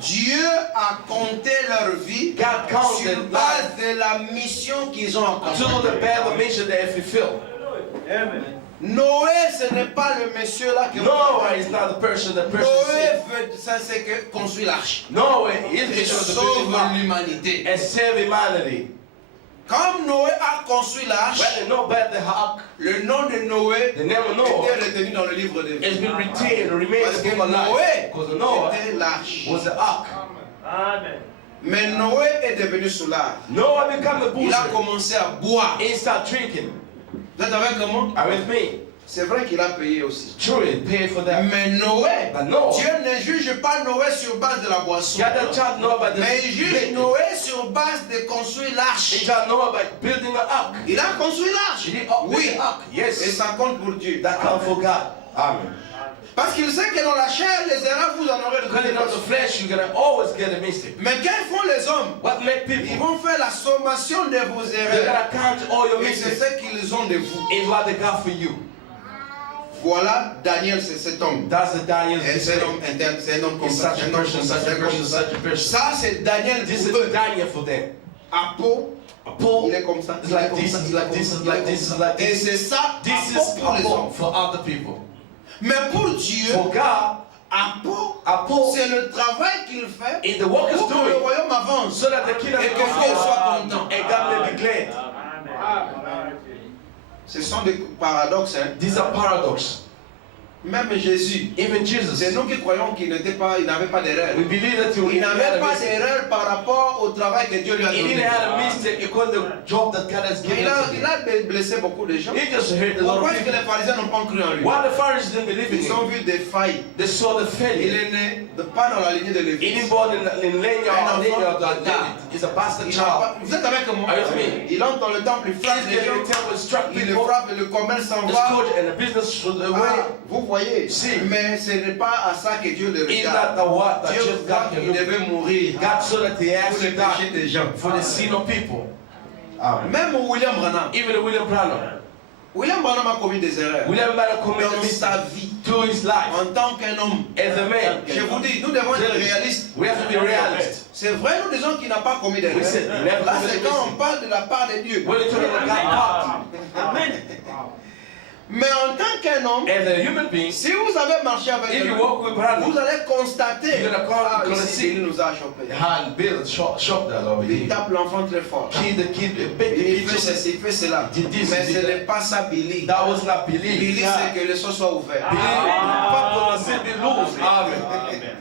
Dieu a compté leur vie God counted sur base de la mission qu'ils ont accomplie. To the bad mission they have fulfilled. Noé, ce n'est pas le monsieur là qui Noah is not the person Noé said. veut, ça c'est que construire l'arche. Noah is Et the mission of the sauve building ark l'humanité. and save humanity. Comme Noé a construit l'arche, When they know about the ark, le nom de Noé the name of Noah était retenu dans le livre de has vie. been retained, remains Parce in que the book of life. Noé Because Noah était l'arche. was the ark. Mais Noé est devenu soulard. Noah became the Il a booster. commencé à boire. He started drinking. Vous êtes avec comment? Are you with me? C'est vrai qu'il a payé aussi. True, he paid for that. Mais Noé, But Noah, Dieu ne juge pas Noé sur base de la boisson. God didn't charge Noah by the Mais il juge building. Noé sur base de construire He l'arche. charged Noah by building an ark. Il a construit l'arche. He did Oui. the ark. Et Yes. ça compte pour Dieu. That comes for God. Amen. Parce qu'il sait que dans la chair, les erreurs, vous en aurez de Because toutes in les the façons. flesh, you're gonna always get a mistake. Mais qu'est-ce font les hommes? What make Ils people? vont faire la sommation de vos They're erreurs. gonna count all your Et c'est mistakes. ce qu'ils ont de vous. It's what they got for you. Voilà, Daniel, c'est cet homme. That's the Daniel's Et c'est un homme mistake. interne, c'est un homme comme It's ça. such C'est a un homme person, comme ça, such c'est a un homme person, comme ça. such a person. Ça, c'est Daniel This pour is eux. Daniel for them. Apo, Paul, il est comme ça. it's il est like comme this, ça, it's il est like comme this, ça, it's il est like comme this, ça. it's like Et this. c'est ça, This Apo is pour les Paul hommes. for other people. Mais pour Dieu, For God, Apo, Paul c'est le travail qu'il fait is the work is pour que le doing royaume avance. so that the kingdom Et que goes Dieu soit forward content. and God may be glad. Ce sont des paradoxes. Hein. These are paradox. Même Jésus, Even Jesus, c'est nous qui croyons qu'il n'était pas, il n'avait pas d'erreur. we believe that he Il n'avait had a pas mistake. d'erreur par rapport au travail que Dieu lui a He donné. didn't have a mistake according to the job that God has given Il a, to il him. a blessé beaucoup de gens. He just hurt a lot Pourquoi of est-ce que people. les pharisiens n'ont pas cru en lui? Why the Pharisees didn't believe in Ils ont him? vu des failles. They saw the Il failure. est né pas dans la lignée de He l'église. didn't born in linear of David. He's a bastard Il n'a child. pas- Vous êtes avec moi? Are you with me? Il entre dans le temple, il frappe He's les getting gens. in the temple, struck Il les people, frappe et le commerce s'en the va. scourge and the business should away. Ah, vous voyez, Si. mais ce n'est pas à ça que Dieu le Is regarde. that the what that Dieu just voit God can qu'il do? devait mourir God saw that he has pour to les péchés die des gens. for the sin of people. Amen. Même William Branham. Even William Branham. William Branham a commis des erreurs William Branham committed a dans mistake sa vie to his life en tant qu'un homme. as a man. Je vous dis, nous devons être réalistes. We have to be realistic. C'est vrai, nous disons qu'il n'a pas commis d'erreur. We said he never Là, committed c'est a quand on mistake. parle de la part de Dieu. When you talk about God part, Mais en tant qu'un homme, as a human being, si vous avez marché avec if lui, you walk with Branham, vous allez constater You're gonna ici, see. il nous a chopé. hand build shop that over Il here. tape l'enfant très fort. Kid, the kid, the Il kid, fait ceci, il fait cela. Did this, Mais did ce that. n'est pas ça, Billy. That was not belief. Billy, God. c'est que le son soit ouvert. Pas pour la sin be loose. Amen.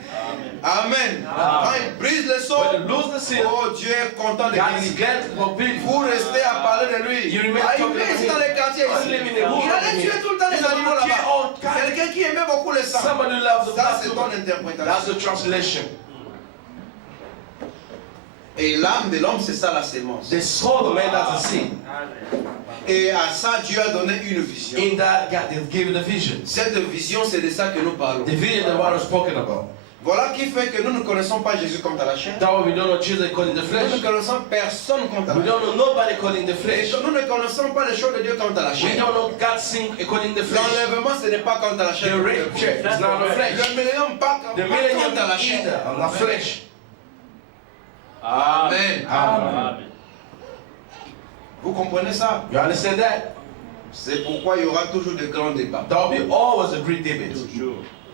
Amen. Quand il brise le son, When you lose the sin, oh Dieu est content de God is Billy. glad for Billy. Vous restez à parler de lui. You remain Ah, il talking vit about ici dans him. les quartiers ici. Only living in the Il world. allait tuer tout le temps les animaux là-bas. Quelqu'un qui aimait beaucoup le sang. Somebody loves the Ça, c'est ton Bible. interprétation. That's the translation. Et l'âme de l'homme, c'est ça la sémence. The soul of man that's a sin. Et à ça, Dieu a donné une vision. In that, God has given the vision. Cette vision, c'est de ça que nous parlons. The vision that what was spoken about. Voilà qui fait que nous ne connaissons pas Jésus comme à la chair. That way we don't know Jesus according to the Nous flesh. ne connaissons personne comme à We la don't chair. know nobody according to the Et flesh. nous ne connaissons pas les choses de Dieu comme à la We chair. don't know God's thing according to the flesh. L'enlèvement, ce n'est pas comme à la chair. The rapture is not the flesh. Le millénium, pas The comme millennium à la is chair. either on the flesh. Amen. Amen. Vous comprenez ça? You understand that? C'est pourquoi il y aura toujours de grands débats. There will be always a great debate.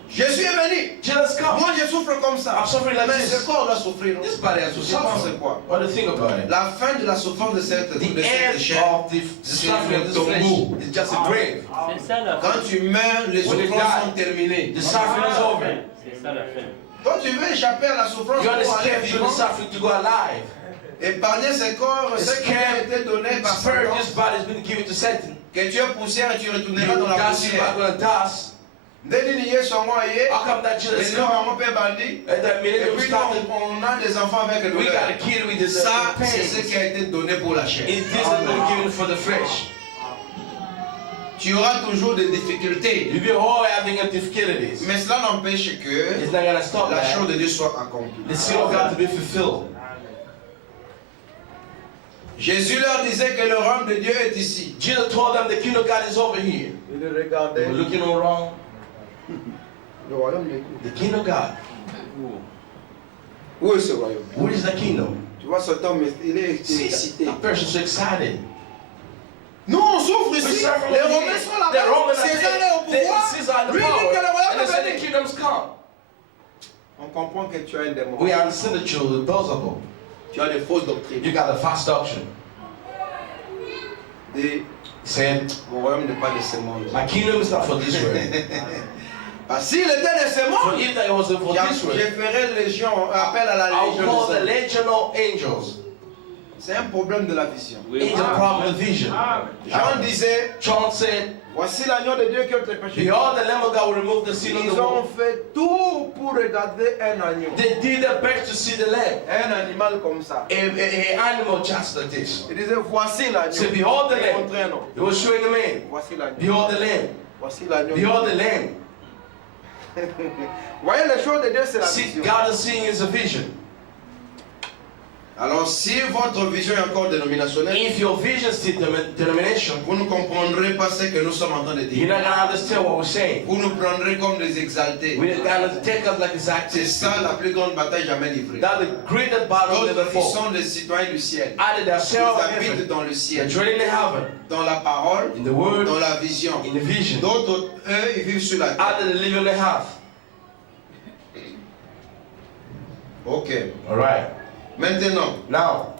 Jésus est venu. Jesus come. Moi, je souffre comme ça. I'm suffering like Mais this. ce corps doit souffrir. This body has to Tu penses suffer. quoi? What do you think about it? La fin de la souffrance de cette The end chair, of the suffering of this flesh is just a grave. C'est ça la fin. quand tu meurs, les When you souffrances die, sont terminées. The suffering is over. C'est ça la fin. Toi, tu veux échapper à la souffrance You pour aller escape to the vivant, suffering to go alive. épargner ce corps, ce qui a été donné par Spare Satan, this body has been given to Satan. que tu es poussière et tu You retourneras dans la dust, you are poussière. going to dust. Dès qu'il y a son mois, How come that mais Jesus nous, come? on peut bandit. And that Et millennium puis, started. on a des enfants avec nous. We got a kid with the Ça, c'est ce pain. qui a été donné pour la chair. It isn't been given for the flesh. Tu auras toujours des difficultés. You'll be all having a difficulties. Mais cela n'empêche que It's not going to stop la chose that. de Dieu soit accomplie. The seal of God to be fulfilled. Jésus leur disait que le royaume de Dieu est ici. Jesus told them the kingdom of God is over here. Ils They regardaient. were looking all around. Le royaume de Dieu. The kingdom of God. Où est ce royaume? What is the kingdom? Tu vois cet homme, il est See, excité. that person's so excited. Nous, on souffre We ici. suffer Les over Romains here. sont The Roman là-bas. César est au pouvoir. Caesar had the Lui dit que le power. And royaume they said est the venu. kingdom's come. On comprend que tu as un démon. We understand that you're Beelzebub. Tu as des fausses doctrines. You got a false doctrine. Et He said, mon royaume n'est pas de ce monde. my kingdom is not for this world. Parce qu'il était de ce For monde, if that was for this j'ai world, ferai légion, appel à la I'll légion. call de the sang. legion of angels. C'est un problème de la vision. It's a problem of vision. Jean disait, John said, voici l'agneau de Dieu qui ôte les péchés. behold, the Lamb of God will remove the sin of Ils the ont world. fait tout pour regarder un agneau. They did their best to see the lamb. Un animal comme ça. A animal just like this. Il disait, voici l'agneau. So behold the Il lamb. montrait un nom. He was showing the man. Voici l'agneau. Behold the lamb. Voici l'agneau. Behold the lamb. Voyez, les choses de Dieu, c'est la See, vision. God is seeing is a vision. Alors, si votre vision est encore dénominationnelle, If your vision is still denomination, vous ne comprendrez pas ce que nous sommes en train de you're dire. not going to understand what we're saying. Vous nous prendrez comme des exaltés. We're going to take us like C'est exactly. ça la plus grande bataille jamais livrée. That's the greatest battle ever D'autres, ils fought. sont des citoyens du ciel. Either they're Ils share of habitent heaven, dans le they're ciel, dwelling in heaven, dans la parole, in the word, dans la vision. in the vision. D'autres, eux, ils vivent sur la terre. Either they live on the earth. Ok. All right. Maintenant, Now,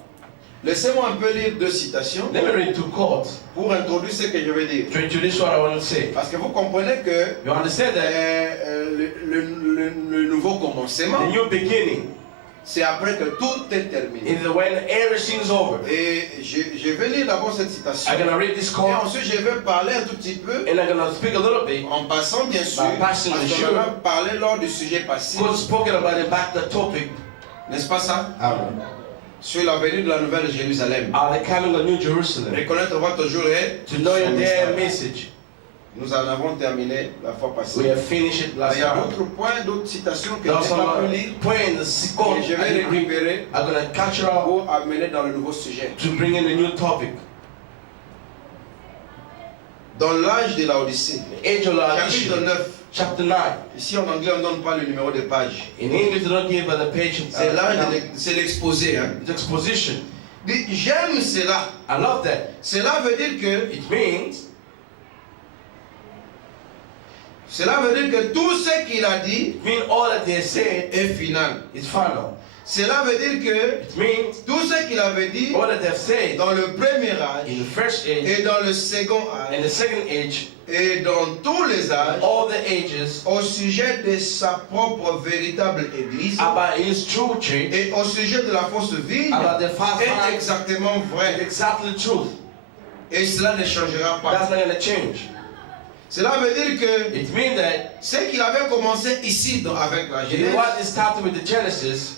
laissez-moi un peu lire deux citations let me read two quotes pour introduire ce que je veux dire. to introduce what I want to say. Parce que vous comprenez que You understand that le nouveau commencement, the new beginning c'est après que tout est terminé. is when everything's over. Et je vais lire d'abord cette citation. I'm going to read this Et quote ensuite, je vais parler un tout petit peu, and I'm going to speak a little bit en passant bien sûr, By parce passing the qu'on shoe. a parlé lors du sujet passé, because spoken about it back the topic. n'est-ce pas ça? Amen. Sur la venue de la Nouvelle Jérusalem. Are the coming of New Jerusalem? Reconnaître votre jour et To know your son their message. message. Nous en avons terminé la fois We passée. have finished it Il last y a time. d'autres points, d'autres citations que je There are n'ai some pas pu lire points, quotes et je vais I les didn't read. récupérer I'm going to catch it up pour amener dans le nouveau sujet. to bring in a new topic. Dans l'âge de la Odyssée, The age of chapitre Laodicea, 9, chapter 9. ici en anglais on ne donne pas le numéro de page. In English, they don't give us the page. C'est l'âge, c'est l'exposé. Hein. The exposition. Dit, j'aime cela. I love that. Cela veut dire que tout ce qu'il a dit It means all that they said est final. is final. Cela veut dire que It means tout ce qu'il avait dit all that they've said dans le premier âge in the first age et dans le second and âge the second age, et dans tous les âges all the ages, au sujet de sa propre véritable église about his true church, et au sujet de la fausse vigne about the false est vine, exactement is vrai. exactly the truth. Et cela ne changera That's pas. not going to change. Cela veut dire que It means that ce qu'il avait commencé ici avec la Genèse, what is started with the Genesis,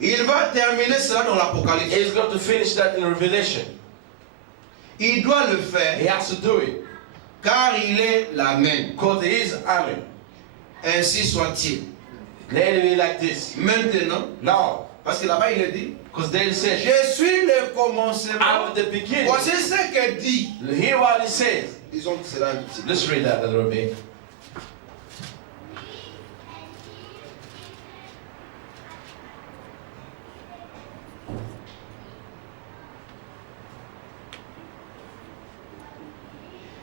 il va terminer cela dans l'Apocalypse. he's going to finish that in Revelation. Il doit le He faire has to do it car il est l'Amen. because he is Amen. Ainsi soit-il. Let it be like this. Maintenant, Now, parce que là-bas il est dit, because David said, je suis le commencement. I'm the beginning. Voici ce que dit. Hear what he says. Disons que c'est là un petit peu. Let's read that a little bit.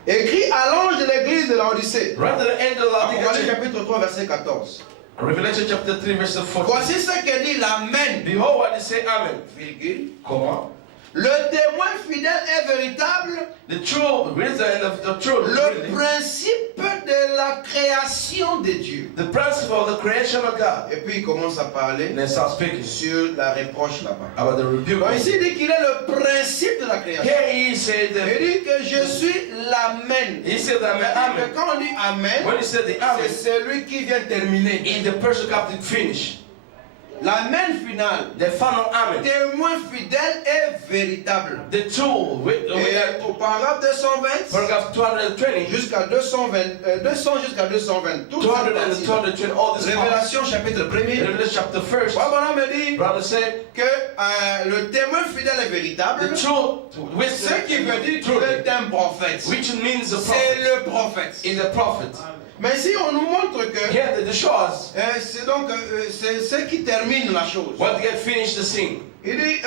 Écrit à l'ange de l'église de l'Odyssée. Right to the end of the Apocalypse Laodicea. chapitre 3 verset 14. Revelation chapter 3 verse 14. Voici ce que dit l'Amen. Behold what he say, Amen. Virgule. Comment? Le témoin fidèle est véritable. The true reason of the truth. Le Really. principe de la création de Dieu. The principle of the creation of God. Et puis il commence à parler And then start speaking sur la reproche là-bas. about the rebuke. Donc ici il dit qu'il est le principe de la création. Here he said Il that. dit que je suis l'Amen. He said that Mais Amen. quand on dit Amen, When he said the Amen, c'est celui qui vient terminer. is the person got to finish. L'Amen final, The final Amen. témoin fidèle est véritable. The tool with Et au paragraphe 220 paragraph 220, jusqu'à 220, 200 jusqu'à 220, tout 200 ça and partie. 220, all this part. Révélation chapitre 1er. Revelation chapter 1. Voilà, me dit Brother said, que le témoin fidèle est véritable. the truth, with Ce qui veut dire qu'il est un prophète. which means the C'est prophet, le prophète. is a prophet. Mais si on nous montre que Here the show us c'est donc c'est ce qui termine la chose. what get finished the scene. Il dit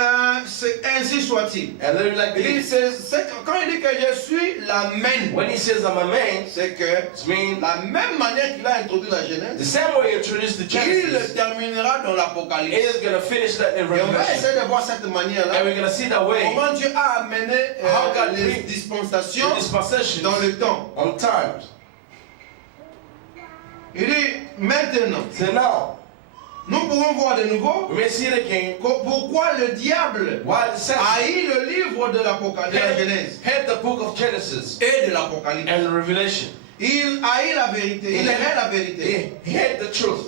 c'est ainsi soit-il. And then like Il dit this, quand il dit que je suis l'Amen, when he says I'm a man, c'est que it means la même manière qu'il a introduit la the Genèse, same way he introduced the il le Genesis, terminera dans it l'Apocalypse. is going to finish that in Et on va Revelation. essayer de voir cette manière-là. And we're going to see that way, Comment Dieu a amené How God les brings dispensations the dispensation dans le temps. on time. Il dit maintenant, So now, nous pouvons voir de nouveau we may see it again. pourquoi le diable Why the Satan haït le livre de l'Apocalypse, de la Genèse had the book of Genesis et de l'Apocalypse. and Revelation. Il haït la vérité, il aimait la vérité. He had the truth.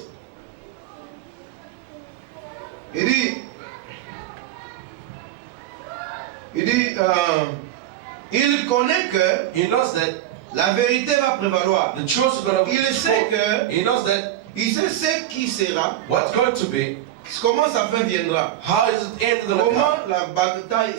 Il dit, il connaît que He knows that la vérité va prévaloir. the truth is going to Il sait que, He knows that il sait ce qui sera, what's going to be, comment sa fin viendra, how is the end going to come, comment la bataille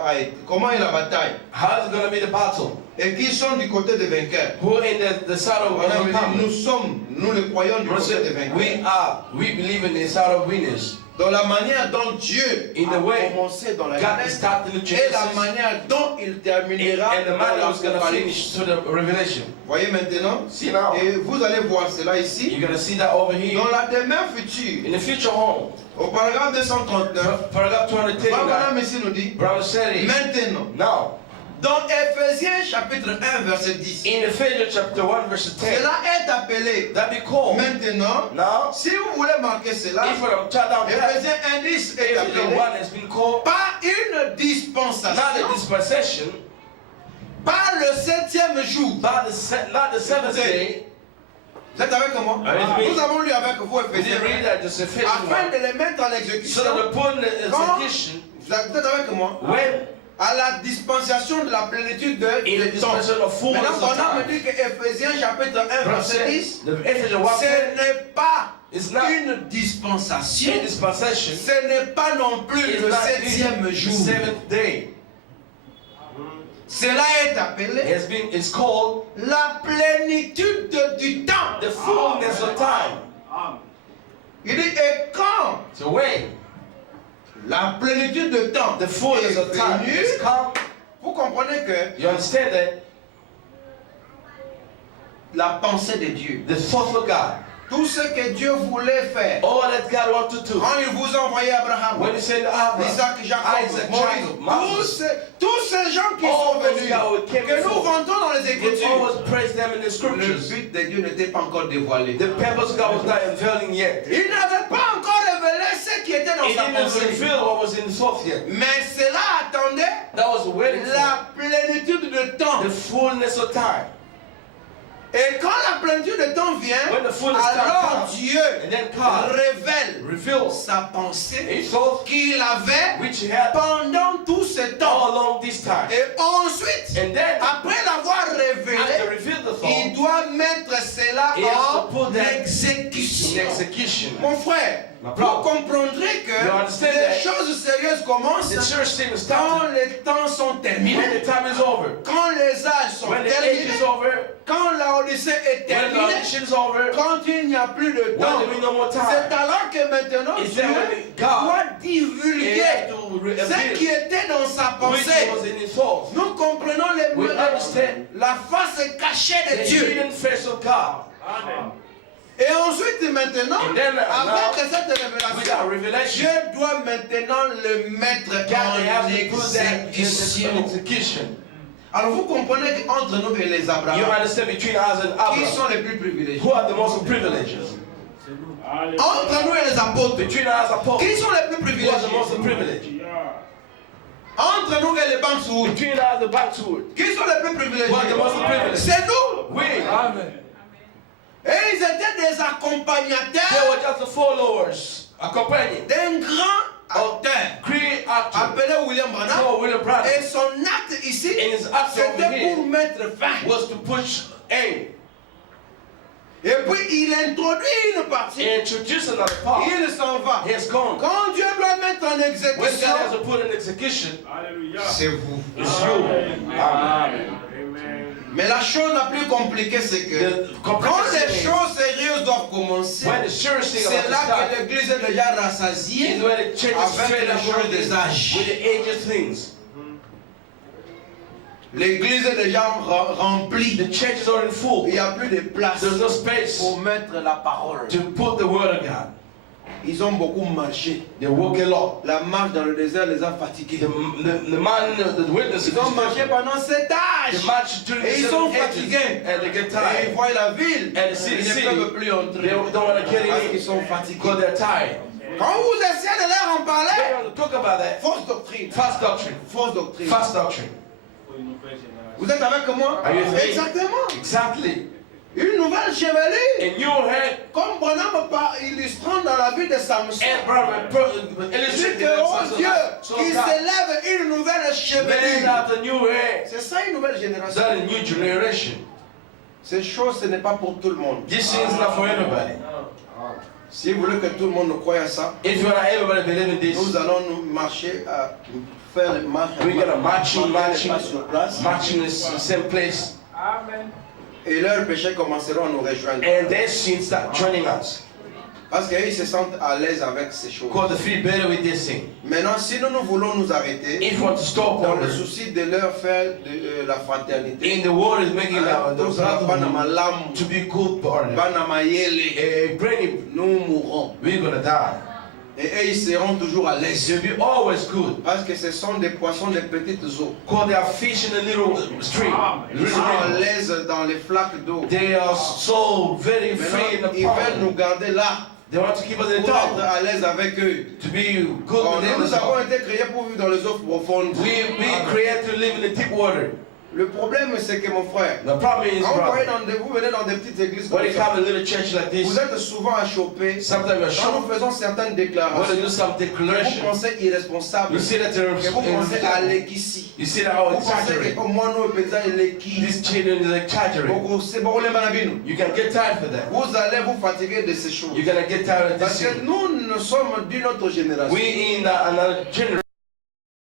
a été, comment est la bataille, how is going to be the battle, et qui sont du côté des vainqueurs. who in the side of Voilà, il dit, nous overcomers. sommes, nous les croyons du côté des vainqueurs. We believe in the side of winners. Dans la manière dont Dieu In the a way commencé dans la God Genèse started the et la Genesis manière dont il terminera and the dans man was going to l'Apocalypse. finish to the Revelation. Voyez maintenant, See now, et vous allez voir cela ici, you're going to see that over here. dans la demeure future, In the future home, au paragraphe 239, paragraph Madame 239, ici nous dit, brother said it. maintenant, Now, dans Ephésiens chapitre 1 verset 10, in Ephesians chapter 1 verse 10, cela est appelé, that be called. maintenant, Now, si vous voulez marquer cela, if I'm child down that, Ephésiens 1 10 est Ephesians appelé 1 has been called par une not a dispensation, dispensation, par le septième jour. not the seventh day. Vous êtes avec moi? Avec Nous avons lu avec vous We Ephésiens didn't read that just Ephesians afin 1. de les mettre en So exécution. that we put in the Quand execution vous êtes avec moi? when À la dispensation de la plénitude de in the temps. dispensation of fullness Maintenant, of on me time. dit que Ephésiens chapitre 1 verset 10, The Ephesians 1 ce n'est pas is not une dispensation, a dispensation. ce n'est pas non plus It's le not septième the jour. seventh day. Cela est appelé It's called la plénitude du temps. the fullness of time. Il dit, et quand So when la plénitude de temps the fullness of est time venue, is come, vous comprenez que you understand that la pensée de Dieu, the thought of God, tout ce que Dieu voulait faire, all that God wanted to do, quand il vous a envoyé Abraham, when He said Abraham, Isaac, Jacob, Isaac, Moïse, Jacob, Moses, tous ces gens qui all sont those venus, guys who came que nous before, rentrons dans les we Écritures, always praise them in the le scriptures. but de Dieu n'était pas encore dévoilé. The purpose of God was not unveiling yet. Il n'avait pas encore révélé ce qui était dans He sa didn't pensée. reveal what was in the thought yet. Mais cela attendait That was waiting for la plénitude de temps. the fullness of time. Et quand la plénitude de temps vient, When the fullness of time alors comes, Dieu and then God révèle reveals sa pensée a thought qu'il avait which He had pendant tout ce all temps. along this time. Et ensuite, And then, après l'avoir after révélé, reveal the il thought, doit mettre cela He has to en put that in l'exécution. execution. Mon frère, Ma vous propre. comprendrez que You understand les that? choses sérieuses commencent The serious thing is quand starting les temps sont when terminés, the time is over. quand les âges sont When the age terminés, is over, quand la Odyssée est when the terminée, audition is over, quand il n'y a plus de temps. when there is no more C'est time. alors que maintenant It's Dieu that when God doit He divulguer has to ce qui reveal était dans sa which pensée. was in His thoughts. Nous comprenons We understand la face cachée the de Dieu. hidden face of God. Et ensuite, maintenant, And then, avec cette With révélation, our revelation, Dieu doit maintenant le mettre God has to put that in exécution. execution. Alors vous comprenez qu'entre nous et les You Abraham, understand between us and qui Abraham, sont les plus privilégiés? who are the most privileged? Entre nous et les apôtres, Between us apostles, qui sont les plus who are the privilégiés? most privileged? Entre nous et les banques sous, Between us the backward, qui sont les plus who are the most privilégiés? privileged? C'est nous. We. Et ils étaient des They accompagnateurs were just the followers, accompanying d'un grand acteur great actor appelé William Branham. called William Branham. Et son acte ici, And his act over c'était here pour mettre fin. was to push aim, Et puis il introduit une partie. introduce another part. Il s'en va. He's gone. Quand Dieu doit mettre en When exécution, God has to put in execution, c'est vous. it's you. Amen. Mais la chose la plus compliquée, c'est que The quand complicated les thing is, choses sérieuses doivent commencer, when the serious thing about c'est to là start que l'Église est déjà rassasiée is when the church is avec straight les up choses des with âges. the ages things. L'Église est déjà remplie. The church is already full. Il n'y a plus de place There's no space pour mettre la parole. to put the word of God. Ils ont beaucoup marché. They walk a lot. La marche dans le désert les a fatigués. The man, the witnesses, Ils ont marché pendant 7 âges. they march during Et the ils sont 7 ages, fatigués. and they get Et ils tired. voient la ville. And they see the Ils ne city. peuvent plus entrer. They don't want to get Parce in qu'ils sont it fatigués. because they're tired. Quand vous essayez de leur en They parler, want to talk about that. fausse doctrine. False doctrine. Fausse doctrine. False doctrine. Vous êtes avec moi? Are you with me? Exactement. Exactly. Une nouvelle chevelure. And you heard Comme Branham illustrant dans la vie de Samson. Abraham Dit illustrated que, oh Dieu, qu'il that s'élève une nouvelle chevelure. after new hair, C'est ça une nouvelle génération. that a new generation. Ces choses, ce n'est pas pour tout le monde. This is not for everybody. Si vous voulez que tout le monde croie à ça, If you want everybody to believe in this, nous allons nous marcher à faire les marches. we're gonna marching pas sur place. in the same place, Et leurs péchés commenceront à nous rejoindre. and their sins start joining us. Parce qu'ils se sentent à l'aise avec ces choses. Because they feel better with this thing. Maintenant, si nous voulons nous arrêter, If you want to stop dans all le this, souci de leur faire de la fraternité, in the world is making the tous bana brotherhood malamu, to be good partner. bana mayele, Bring nous mourrons. we're gonna die. Et eux, ils seront toujours à l'aise. They'll be always good. Parce que ce sont des poissons de petites eaux. Because they are fish in a little stream. Ils sont à l'aise dans les flaques d'eau. They are so very free in Maintenant, the ils veulent nous pond. garder là They want to keep us in the pour être top. à l'aise avec eux. To be good Bon, with them. nous avons été créés pour vivre dans les eaux profondes. We create to live in the deep water. Le problème, c'est que mon frère, The problem is, quand brother, vous venez dans des petites églises comme when you ça, come to a little church like vous this, êtes souvent achoppés. sometimes you're Quand nous shocked. faisons certaines When déclarations, you do some vous declaration, pensez irresponsable, you see that they're que vous pensez à l'équissi. you see that how Vous pensez exaggerate. que moi, nous, pesant l'équi. These children is exaggerating. C'est bon, les malabines. You can get tired for that. Vous allez vous fatiguer de ces choses. You're gonna get tired of Parce this. que nous sommes d'une autre génération. We in another generation.